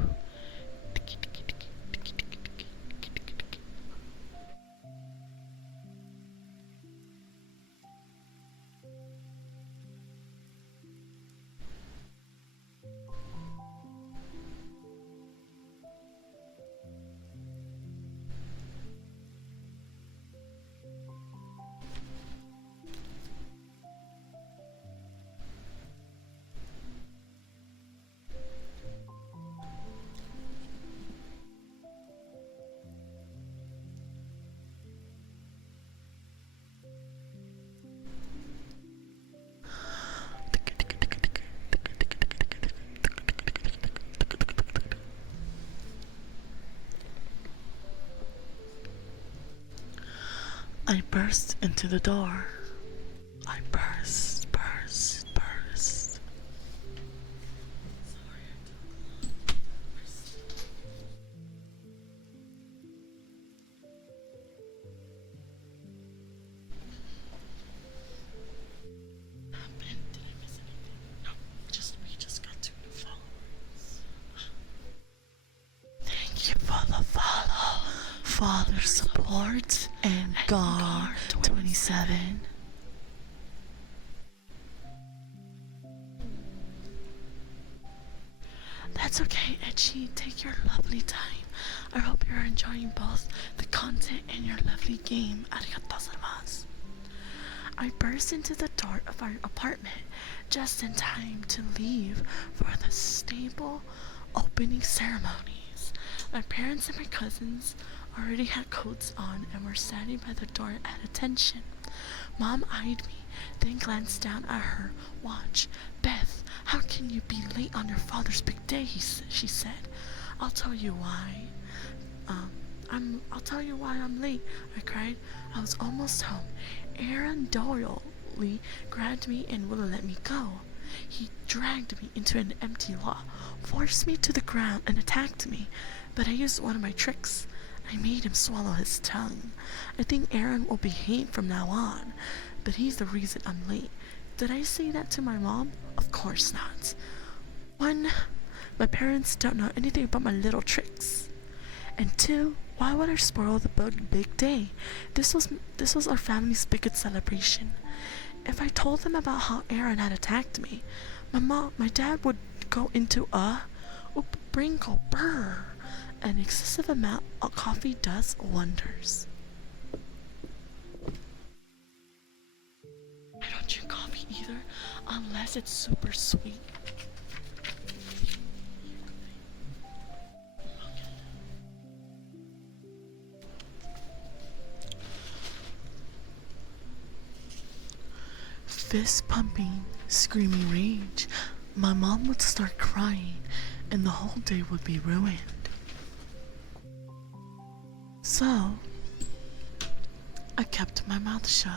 I burst into the door. I burst. Did I miss anything? No, we just got 2 new followers. Thank you for the follow, Father Support, and Gar27. That's okay, Ecchi. Take your lovely time. I hope you're enjoying both the content and your lovely game. Arigatou gozaimasu. I burst into the door of our apartment just in time to leave for the stable opening ceremonies. My parents and my cousins already had coats on and were standing by the door at attention. Mom eyed me, then glanced down at her watch. Beth, how can you be late on your father's big day? She said. I'll tell you why. I'll tell you why I'm late, I cried. I was almost home. Aaron Doyle grabbed me and wouldn't let me go. He dragged me into an empty lot, forced me to the ground, and attacked me. But I used one of my tricks. I made him swallow his tongue. I think Aaron will behave from now on, but he's the reason I'm late. Did I say that to my mom? Of course not. One, my parents don't know anything about my little tricks. And two, why would I spoil the big day? This was our family's biggest celebration. If I told them about how Aaron had attacked me, my dad would go into brain called brr. An excessive amount of coffee does wonders. I don't drink coffee either, unless it's super sweet. Fist pumping, screaming rage. My mom would start crying, and the whole day would be ruined. So, I kept my mouth shut.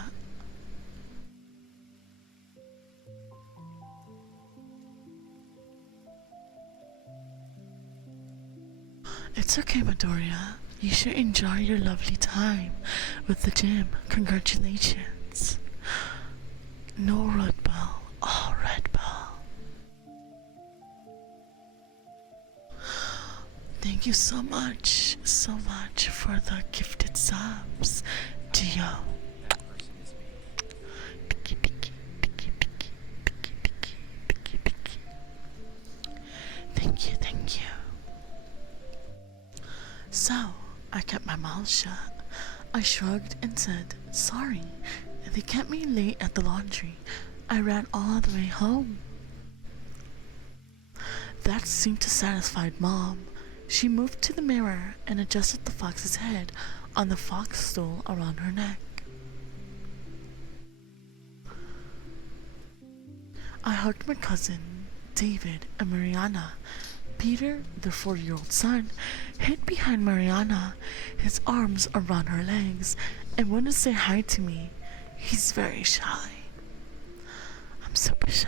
It's okay, Midoriya. You should enjoy your lovely time with the gym. Congratulations. No red bell, all red bell. Thank you so much for the gifted subs, Gio. Thank you. So, I kept my mouth shut. I shrugged and said, sorry. They kept me late at the laundry. I ran all the way home. That seemed to satisfy Mom. She moved to the mirror and adjusted the fox's head on the fox stool around her neck. I hugged my cousin, David, and Mariana. Peter, the 4-year-old son, hid behind Mariana, his arms around her legs, and wouldn't say hi to me. He's very shy. I'm super shy.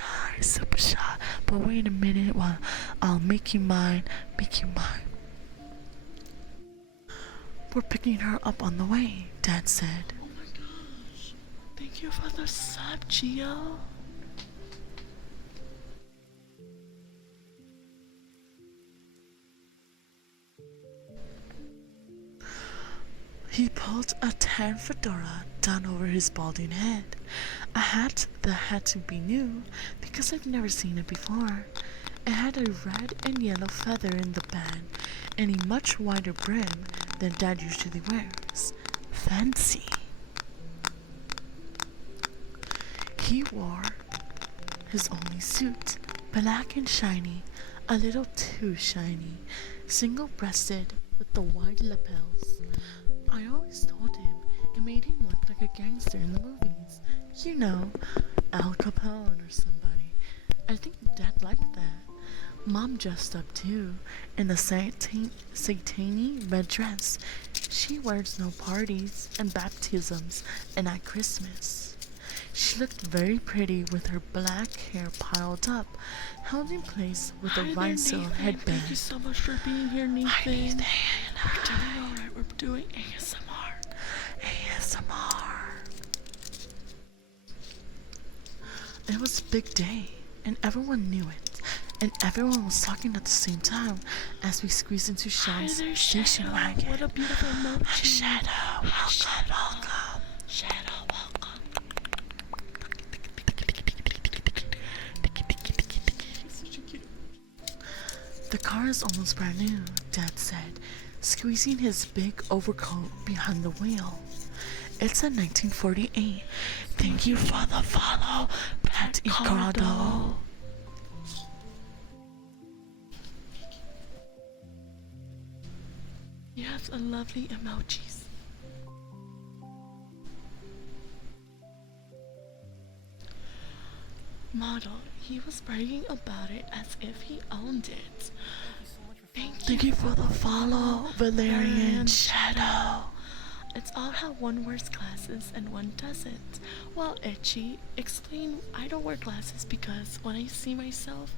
But wait a minute while I'll make you mine. We're picking her up on the way, Dad said. Oh my gosh. Thank you for the sub, Gio. He pulled a tan fedora down over his balding head, a hat that had to be new because I've never seen it before. It had a red and yellow feather in the band and a much wider brim than Dad usually wears. Fancy. He wore his only suit, black and shiny, a little too shiny, single-breasted with the wide lapels. I always told him it made him look like a gangster in the movies. You know, Al Capone or somebody. I think Dad liked that. Mom dressed up too, in the satiny red dress. She wears no parties and baptisms and at Christmas. She looked very pretty with her black hair piled up, held in place with a rhinestone headband. Thank you so much for being here, Nathan. Hi, Nathan. We're doing alright. We're doing ASMR. It was a big day, and everyone knew it. And everyone was talking at the same time as we squeezed into Sean's station wagon. What a beautiful emoji. Shadow, welcome. Shadow, welcome. Such a cute. The car is almost brand new, Dad said, squeezing his big overcoat behind the wheel. It's a 1948. Thank you for the follow, Pat Icardo. You have a lovely emojis. Model, he was bragging about it as if he owned it. Thank Thank you for the follow, Valerian Shadow. It's odd how one wears glasses and one doesn't. Well, Ecchi, explain. I don't wear glasses because when I see myself,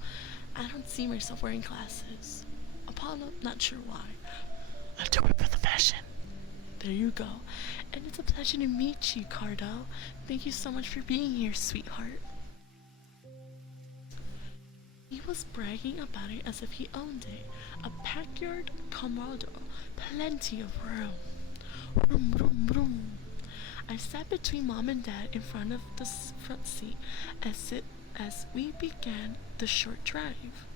I don't see myself wearing glasses. Apollo, not sure why. I do it for the fashion. There you go. And it's a pleasure to meet you, Cardo. Thank you so much for being here, sweetheart. He was bragging about it as if he owned it. A backyard comodo, plenty of room. Vroom, vroom, vroom. I sat between Mom and Dad in front of the front seat as we began the short drive.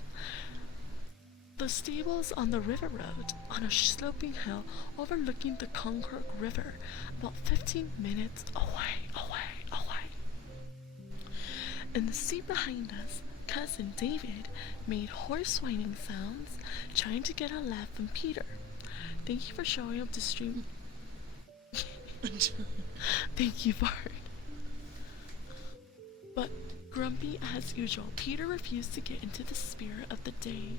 The stables on the river road, on a sloping hill overlooking the Concord River, about 15 minutes away. In the seat behind us, Cousin David made horse whining sounds, trying to get a laugh from Peter. Thank you for showing up to stream. Thank you, Bart. But grumpy as usual, Peter refused to get into the spirit of the day.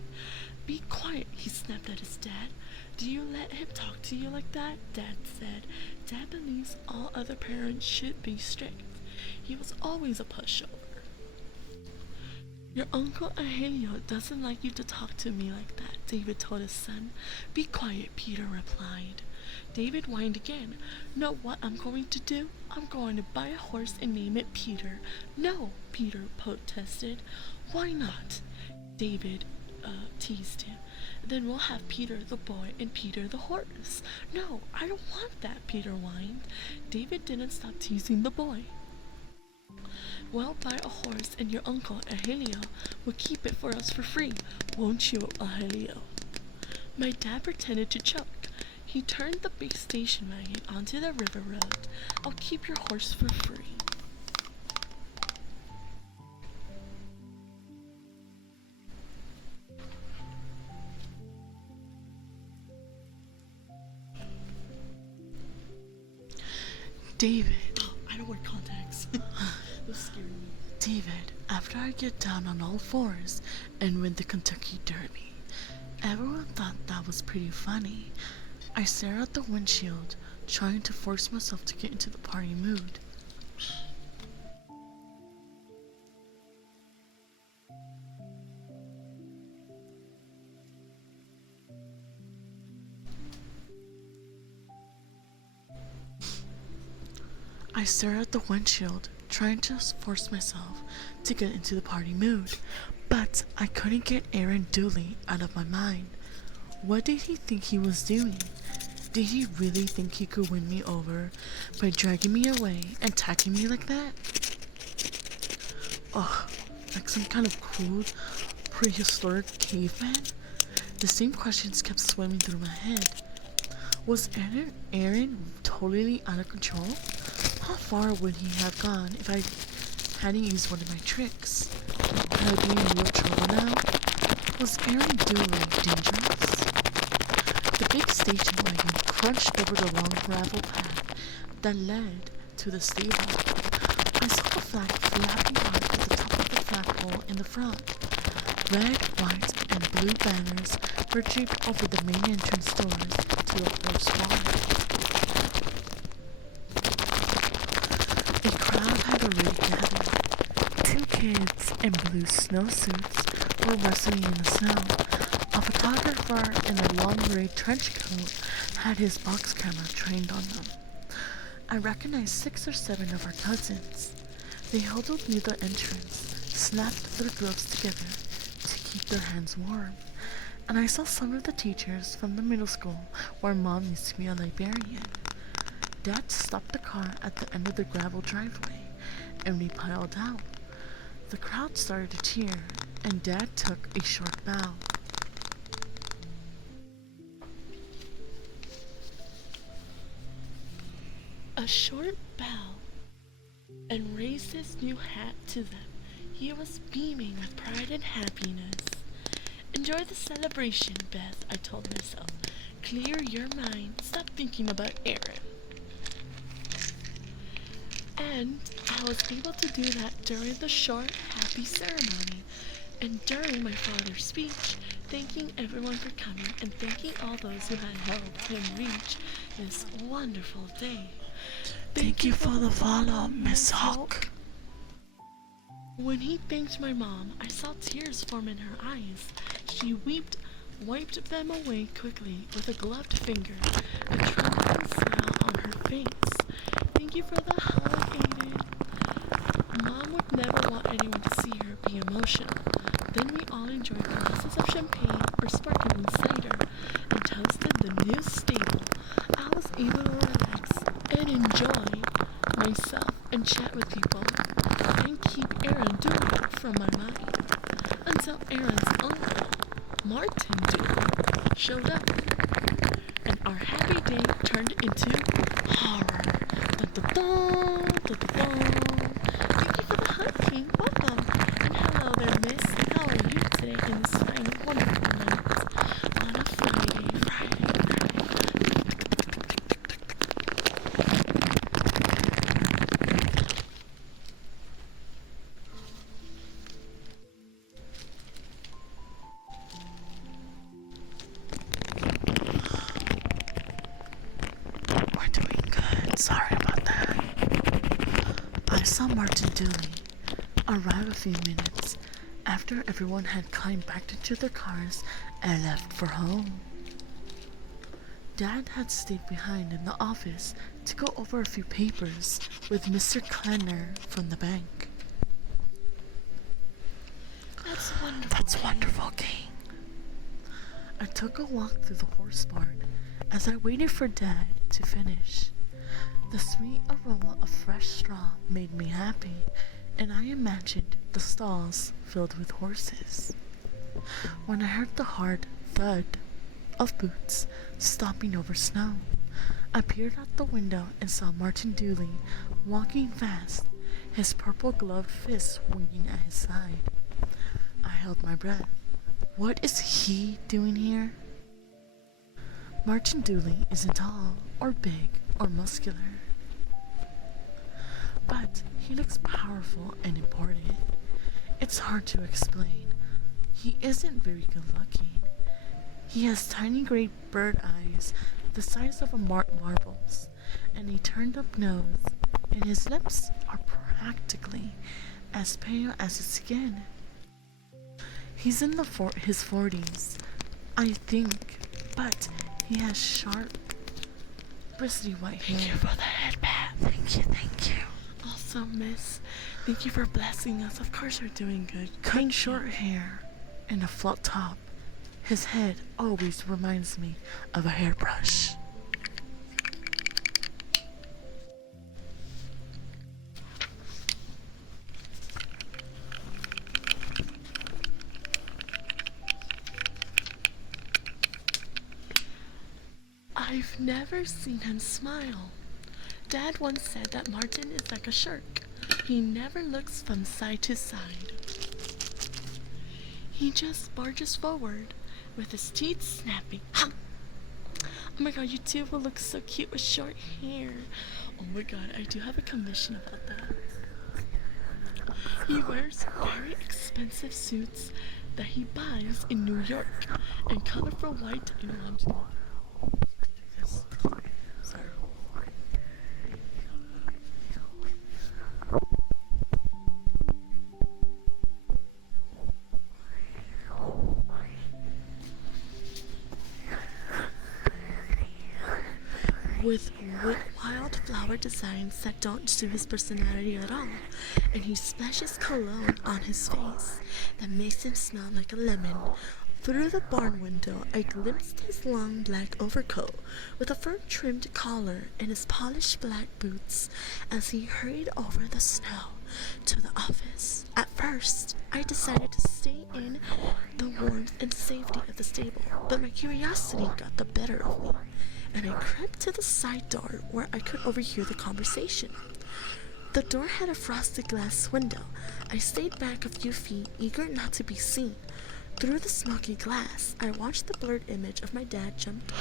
Be quiet, he snapped at his dad. Do you let him talk to you like that? Dad said. Dad believes all other parents should be strict. He was always a pushover. Your uncle Ahelio doesn't like you to talk to me like that, David told his son. Be quiet, Peter replied. David whined again. Know what I'm going to do? I'm going to buy a horse and name it Peter. No, Peter protested. Why not? David teased him. Then we'll have Peter the boy and Peter the horse. No, I don't want that, Peter whined. David didn't stop teasing the boy. We'll buy a horse and your uncle, Ahelio, will keep it for us for free. Won't you, Ahelio? My dad pretended to choke. He turned the big station wagon onto the river road. I'll keep your horse for free. David. Oh, I don't wear contacts. That's scary. David, after I get down on all fours and win the Kentucky Derby, everyone thought that was pretty funny. I stare out the windshield, trying to force myself to get into the party mood. I stare at the windshield, trying to force myself to get into the party mood, but I couldn't get Aaron Dooley out of my mind. What did he think he was doing? Did he really think he could win me over by dragging me away and attacking me like that? Ugh, like some kind of crude, prehistoric caveman? The same questions kept swimming through my head. Was Aaron totally out of control? How far would he have gone if I hadn't used one of my tricks? Could I be in real trouble now? Was Aaron Dooley dangerous? The big station wagon crunched over the long gravel path that led to the stable. I saw the flag flapping out at the top of the flagpole in the front. Red, white, and blue banners were draped over the main entrance doors to the horse barn. A crowd had already gathered. Two kids in blue snowsuits were wrestling in the snow. A photographer in a long gray trench coat had his box camera trained on them. I recognized 6 or 7 of our cousins. They huddled near the entrance, snapped their gloves together to keep their hands warm. And I saw some of the teachers from the middle school where Mom used to be a librarian. Dad stopped the car at the end of the gravel driveway, and we piled out. The crowd started to cheer, and Dad took a short bow. A short bow, and raised his new hat to them. He was beaming with pride and happiness. Enjoy the celebration, Beth, I told myself. Clear your mind. Stop thinking about Aaron. And I was able to do that during the short, happy ceremony. And during my father's speech, thanking everyone for coming and thanking all those who had helped him reach this wonderful day. Thank you for the follow, Miss Hawk. When he thanked my mom, I saw tears form in her eyes. She wiped them away quickly with a gloved finger, a trembling smile on her face. Thank you for the hug, Aiden. Mom would never want anyone to see her be emotional. Then we all enjoyed glasses of champagne or sparkling cider and toasted the new stable. I was able to relax and enjoy myself and chat with people and keep Aaron Dooley from my mind until Aaron's uncle, Martin Dooley, showed up and our happy day turned into horror. Dun, dun, dun, dun, dun, dun. Thank you for the hug, King. Welcome. And hello there, miss. How are you today in this fine, wonderful night on a Friday? We're doing good. Sorry about that. I saw Martin Dooley arrive a few minutes after everyone had climbed back into their cars and left for home. Dad had stayed behind in the office to go over a few papers with Mr. Klenner from the bank. That's wonderful. That's wonderful, King. I took a walk through the horse barn as I waited for Dad to finish. The sweet aroma of fresh straw made me happy, and I imagined the stalls filled with horses. When I heard the hard thud of boots stomping over snow, I peered out the window and saw Martin Dooley walking fast, his purple gloved fist swinging at his side. I held my breath. What is he doing here? Martin Dooley isn't tall or big or muscular, but he looks powerful and important. It's hard to explain. He isn't very good looking. He has tiny gray bird eyes the size of a marbles and a turned up nose, and his lips are practically as pale as his skin. He's in his 40s, I think, but he has sharp, bristly white hair. Thank you for the headband. Thank you. Also, miss, thank you for blessing us. Of course we're doing good. Cut short hair and a flat top. His head always reminds me of a hairbrush. I've never seen him smile. Dad once said that Martin is like a shark. He never looks from side to side. He just barges forward with his teeth snapping. Ha! Oh my god, you two will look so cute with short hair. Oh my god, I do have a commission about that. He wears very expensive suits that he buys in New York and colorful white and London. With wildflower designs that don't suit his personality at all, and he splashes cologne on his face that makes him smell like a lemon. Through the barn window, I glimpsed his long black overcoat with a fur-trimmed collar and his polished black boots as he hurried over the snow to the office. At first, I decided to stay in the warmth and safety of the stable, but my curiosity got the better of me, and I crept to the side door where I could overhear the conversation. The door had a frosted glass window. I stayed back a few feet, eager not to be seen. Through the smoky glass, I watched the blurred image of my dad jump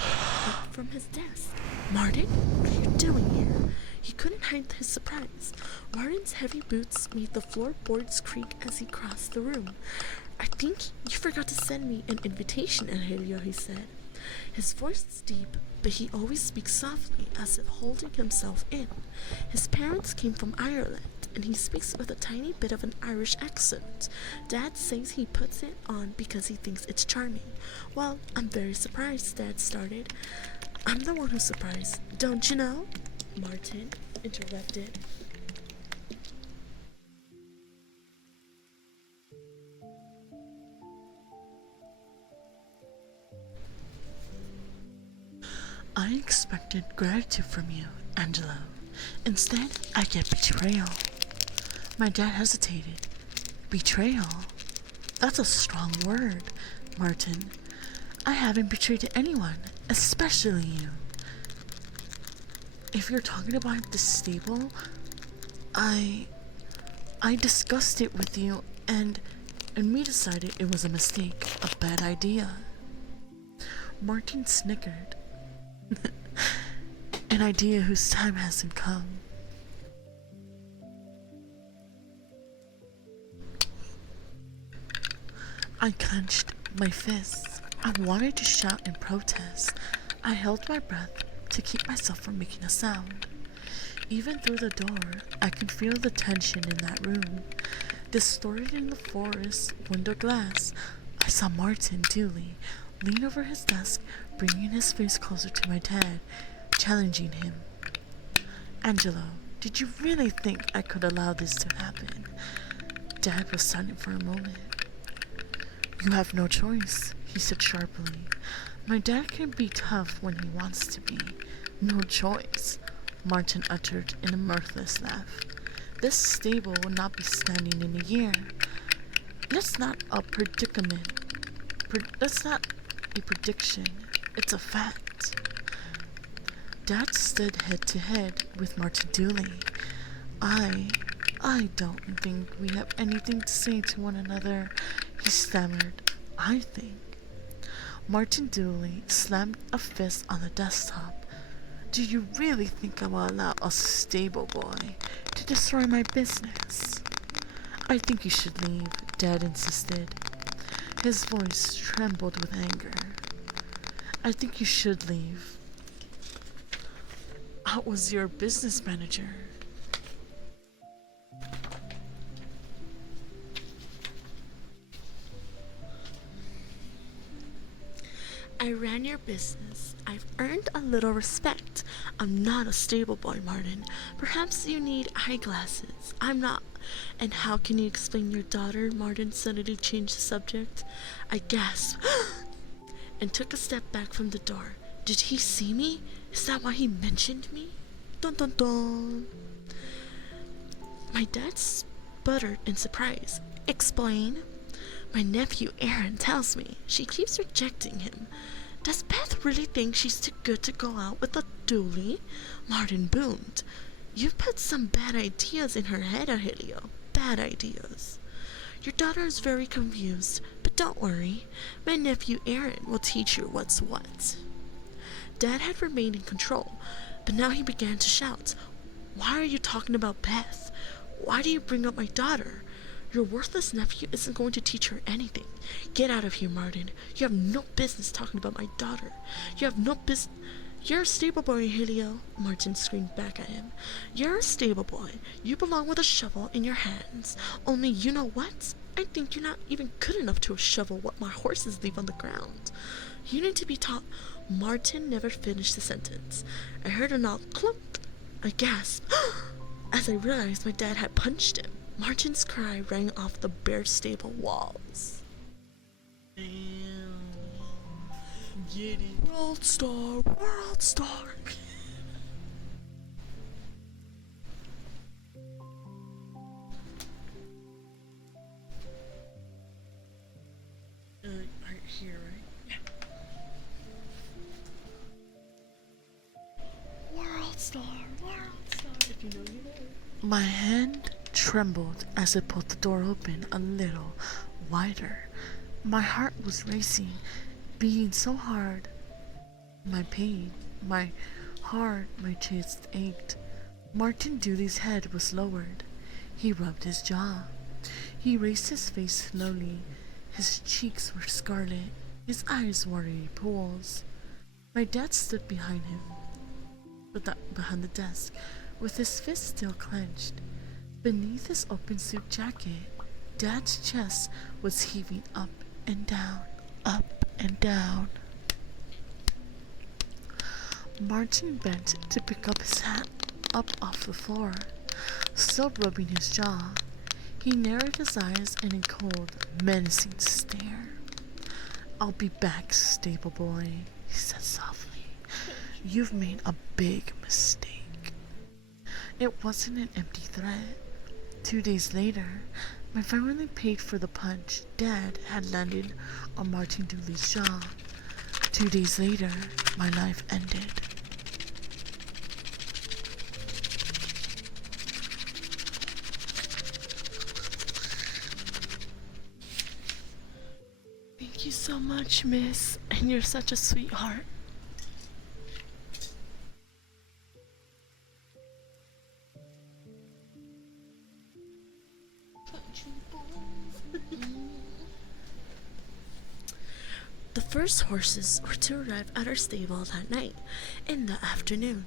up from his desk. "Martin, what are you doing here?" He couldn't hide his surprise. Martin's heavy boots made the floorboards creak as he crossed the room. I think you forgot to send me an invitation, Angelio, he said. His voice is deep, but he always speaks softly, as if holding himself in. His parents came from Ireland, and he speaks with a tiny bit of an Irish accent. Dad says he puts it on because he thinks it's charming. Well, I'm very surprised, Dad started. I'm the one who's surprised, don't you know? Martin interrupted. I expected gratitude from you, Angelo. Instead, I get betrayal. My dad hesitated. Betrayal? That's a strong word, Martin. I haven't betrayed anyone, especially you. If you're talking about the stable, I discussed it with you and we decided it was a mistake, a bad idea. Martin snickered. An idea whose time hasn't come. I clenched my fists. I wanted to shout in protest. I held my breath to keep myself from making a sound. Even through the door, I could feel the tension in that room. Distorted in the forest window glass, I saw Martin Dooley lean over his desk, bringing his face closer to my dad, challenging him. Angelo, did you really think I could allow this to happen? Dad was silent for a moment. You have no choice, he said sharply. My dad can be tough when he wants to be. No choice, Martin uttered in a mirthless laugh. This stable will not be standing in a year. That's not a predicament. That's not a prediction. It's a fact. Dad stood head to head with Martin Dooley. I don't think we have anything to say to one another, he stammered. I think. Martin Dooley slammed a fist on the desktop. Do you really think I will allow a stable boy to destroy my business? I think you should leave, Dad insisted. His voice trembled with anger. I think you should leave. I was your business manager. I ran your business. I've earned a little respect. I'm not a stable boy, Martin. Perhaps you need eyeglasses. I'm not. And how can you explain your daughter? Martin suddenly changed the subject. I gasped and took a step back from the door. Did he see me? Is that why he mentioned me? Dun dun dun. My dad sputtered in surprise. Explain. My nephew Erin tells me she keeps rejecting him. Does Beth really think she's too good to go out with a Dooley? Martin boomed. You've put some bad ideas in her head, Ahelio. Bad ideas. Your daughter is very confused, but don't worry. My nephew Erin will teach you what's what. Dad had remained in control, but now he began to shout. Why are you talking about Beth? Why do you bring up my daughter? Your worthless nephew isn't going to teach her anything. Get out of here, Martin. You have no business talking about my daughter. You have no business. You're a stable boy, Helio, Martin screamed back at him. You're a stable boy. You belong with a shovel in your hands. Only you know what? I think you're not even good enough to shovel what my horses leave on the ground. You need to be taught. Martin never finished the sentence. I heard a knock clunk. I gasped as I realized my dad had punched him. Martin's cry rang off the bare stable walls. Damn. Get it. World star, world star. Right here, right? World star, if you know, you know. My hand trembled as I pulled the door open a little wider. My heart was racing, beating so hard. My chest ached. Martin Dooley's head was lowered. He rubbed his jaw. He raised his face slowly. His cheeks were scarlet, his eyes watery pools. My dad stood behind him, behind the desk, with his fist still clenched. Beneath his open suit jacket, Dad's chest was heaving up and down, up and down. Martin bent to pick up his hat up off the floor, still rubbing his jaw. He narrowed his eyes in a cold, menacing stare. "I'll be back, stable boy," he said softly. "You've made a big mistake." It wasn't an empty threat. 2 days later, my family paid for the punch Dad had landed on Martin Dooley's jaw. 2 days later, my life ended. Thank you so much, miss. And you're such a sweetheart. The first horses were to arrive at our stable that night, in the afternoon.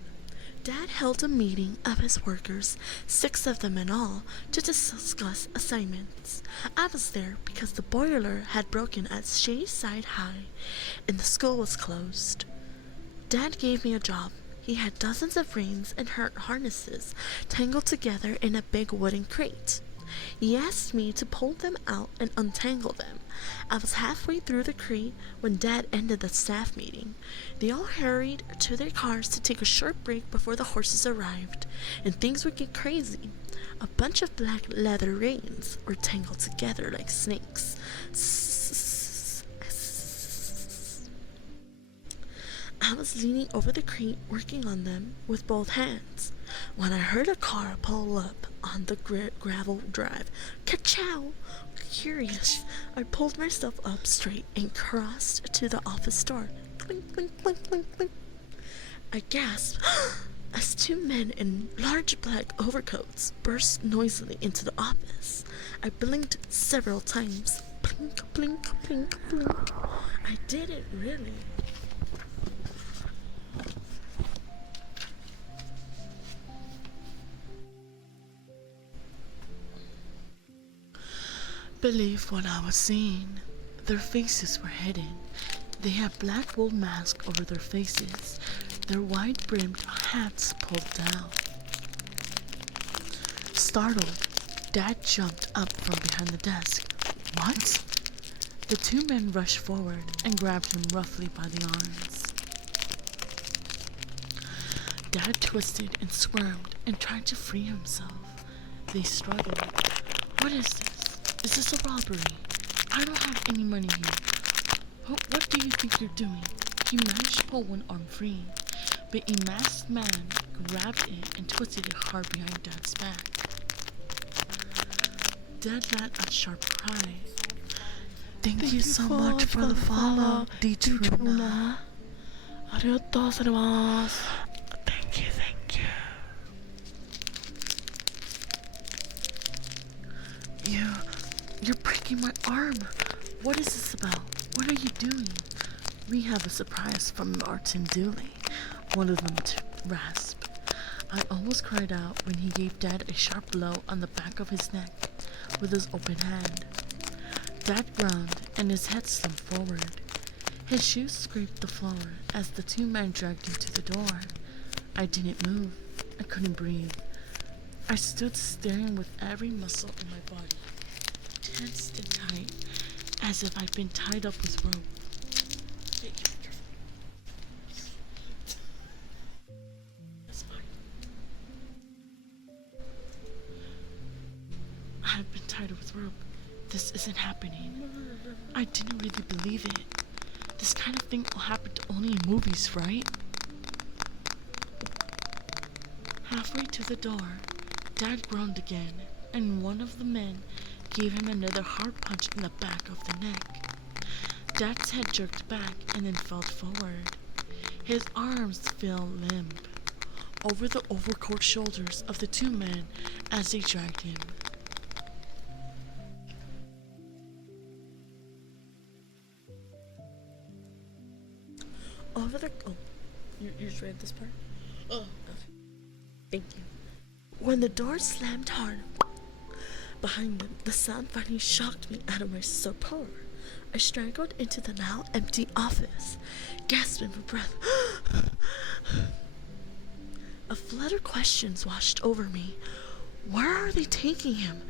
Dad held a meeting of his workers, 6 of them in all, to discuss assignments. I was there because the boiler had broken at Shayside High, and the school was closed. Dad gave me a job. He had dozens of rings and harnesses tangled together in a big wooden crate. He asked me to pull them out and untangle them. I was halfway through the crate when Dad ended the staff meeting. They all hurried to their cars to take a short break before the horses arrived, and things would get crazy. A bunch of black leather reins were tangled together like snakes. I was leaning over the crate working on them with both hands when I heard a car pull up on the gravel drive. Ka-chow! Curious, I pulled myself up straight and crossed to the office door. Clink, clink, clink, clink, clink. I gasped as 2 men in large black overcoats burst noisily into the office. I blinked several times. Blink, blink, blink, blink. I didn't really. Believe what I was seeing. Their faces were hidden. They had black wool masks over their faces, their wide-brimmed hats pulled down. Startled, Dad jumped up from behind the desk. "What?" The 2 men rushed forward and grabbed him roughly by the arms. Dad twisted and squirmed and tried to free himself. They struggled. "What is this? Is this a robbery? I don't have any money here. What do you think you're doing?" He managed to pull one arm free, but a masked man grabbed it and twisted it hard behind Dad's back. Dad let a sharp cry. Thank you so much for the follow, D-Truna. Arigatou gozaimasu. Thank you, thank you. You're breaking my arm. What is this about? What are you doing? "We have a surprise from Martin Dooley," one of them rasped. I almost cried out when he gave Dad a sharp blow on the back of his neck with his open hand. Dad groaned and his head slumped forward. His shoes scraped the floor as the 2 men dragged him to the door. I didn't move. I couldn't breathe. I stood staring with every muscle in my body tensed and tight, as if I'd been tied up with rope. That's fine. I've been tied up with rope. This isn't happening. I didn't really believe it. This kind of thing will happen only in movies, right? Halfway to the door, Dad groaned again, and one of the men gave him another hard punch in the back of the neck. Dad's head jerked back and then fell forward. His arms fell limp over the overcoat shoulders of the 2 men as they dragged him. Whenever they're you just read this part? Oh, okay. Thank you. When the door slammed hard behind them, the sound finally shocked me out of my sopor. I straggled into the now empty office, gasping for breath. A flood of questions washed over me. Where are they taking him?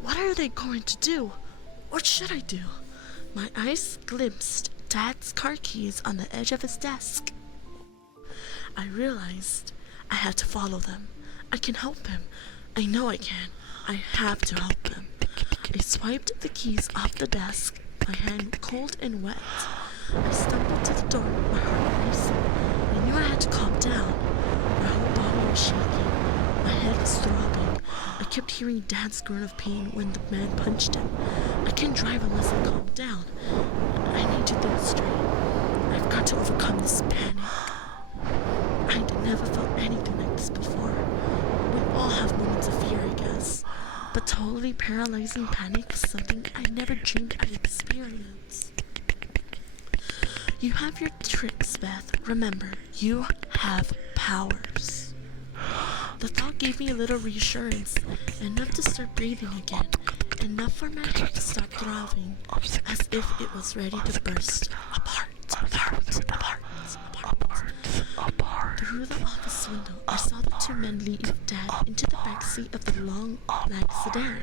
What are they going to do? What should I do? My eyes glimpsed Dad's car keys on the edge of his desk. I realized I had to follow them. I can help him. I know I can. I have to help him. I swiped the keys off the desk, my hand cold and wet. I stumbled to the door, my heart racing. I knew I had to calm down. My whole body was shaking. My head was throbbing. I kept hearing Dad's groan of pain when the man punched him. I can't drive unless I calm down. I need to think straight. I've got to overcome this panic. I'd never felt anything like this before. We all have moments of fear, I guess. But totally paralyzing panic is something I never dreamed I'd experience. You have your tricks, Beth. Remember, you have powers. The thought gave me a little reassurance, enough to start breathing again, enough for my heart to stop throbbing, as if it was ready to burst apart. Through the office window, I saw the two men lead Dad into the backseat of the long black sedan.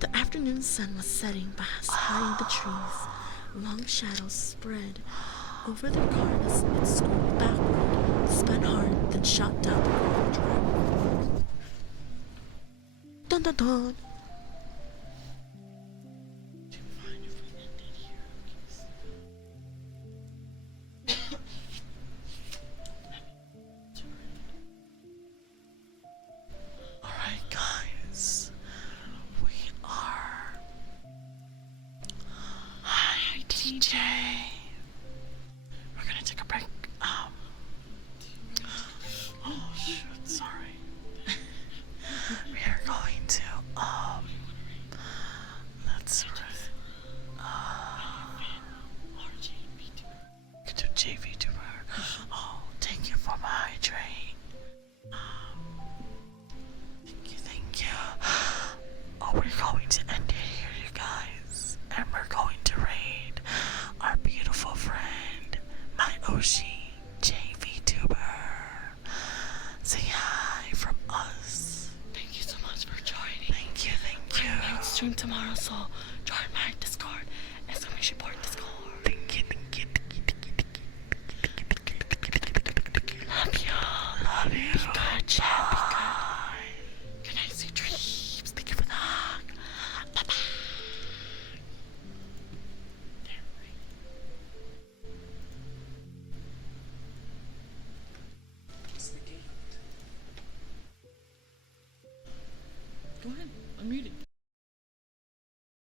The afternoon sun was setting behind the trees. Long shadows spread over their car as it scrolled backward, spun hard, then shot down the gravel drive. Dun dun dun! Alright, guys. We are. Hi, DJ. We're gonna take a break. Oh, shoot, sorry. We are going to, let's to JVtuber. Oh, thank you for my hydrate. Thank you. Oh, we're going to end it here, you guys. And we're going to raid our beautiful friend, my OG JVtuber. Say hi from us. Thank you so much for joining. Thank you. Stream tomorrow, so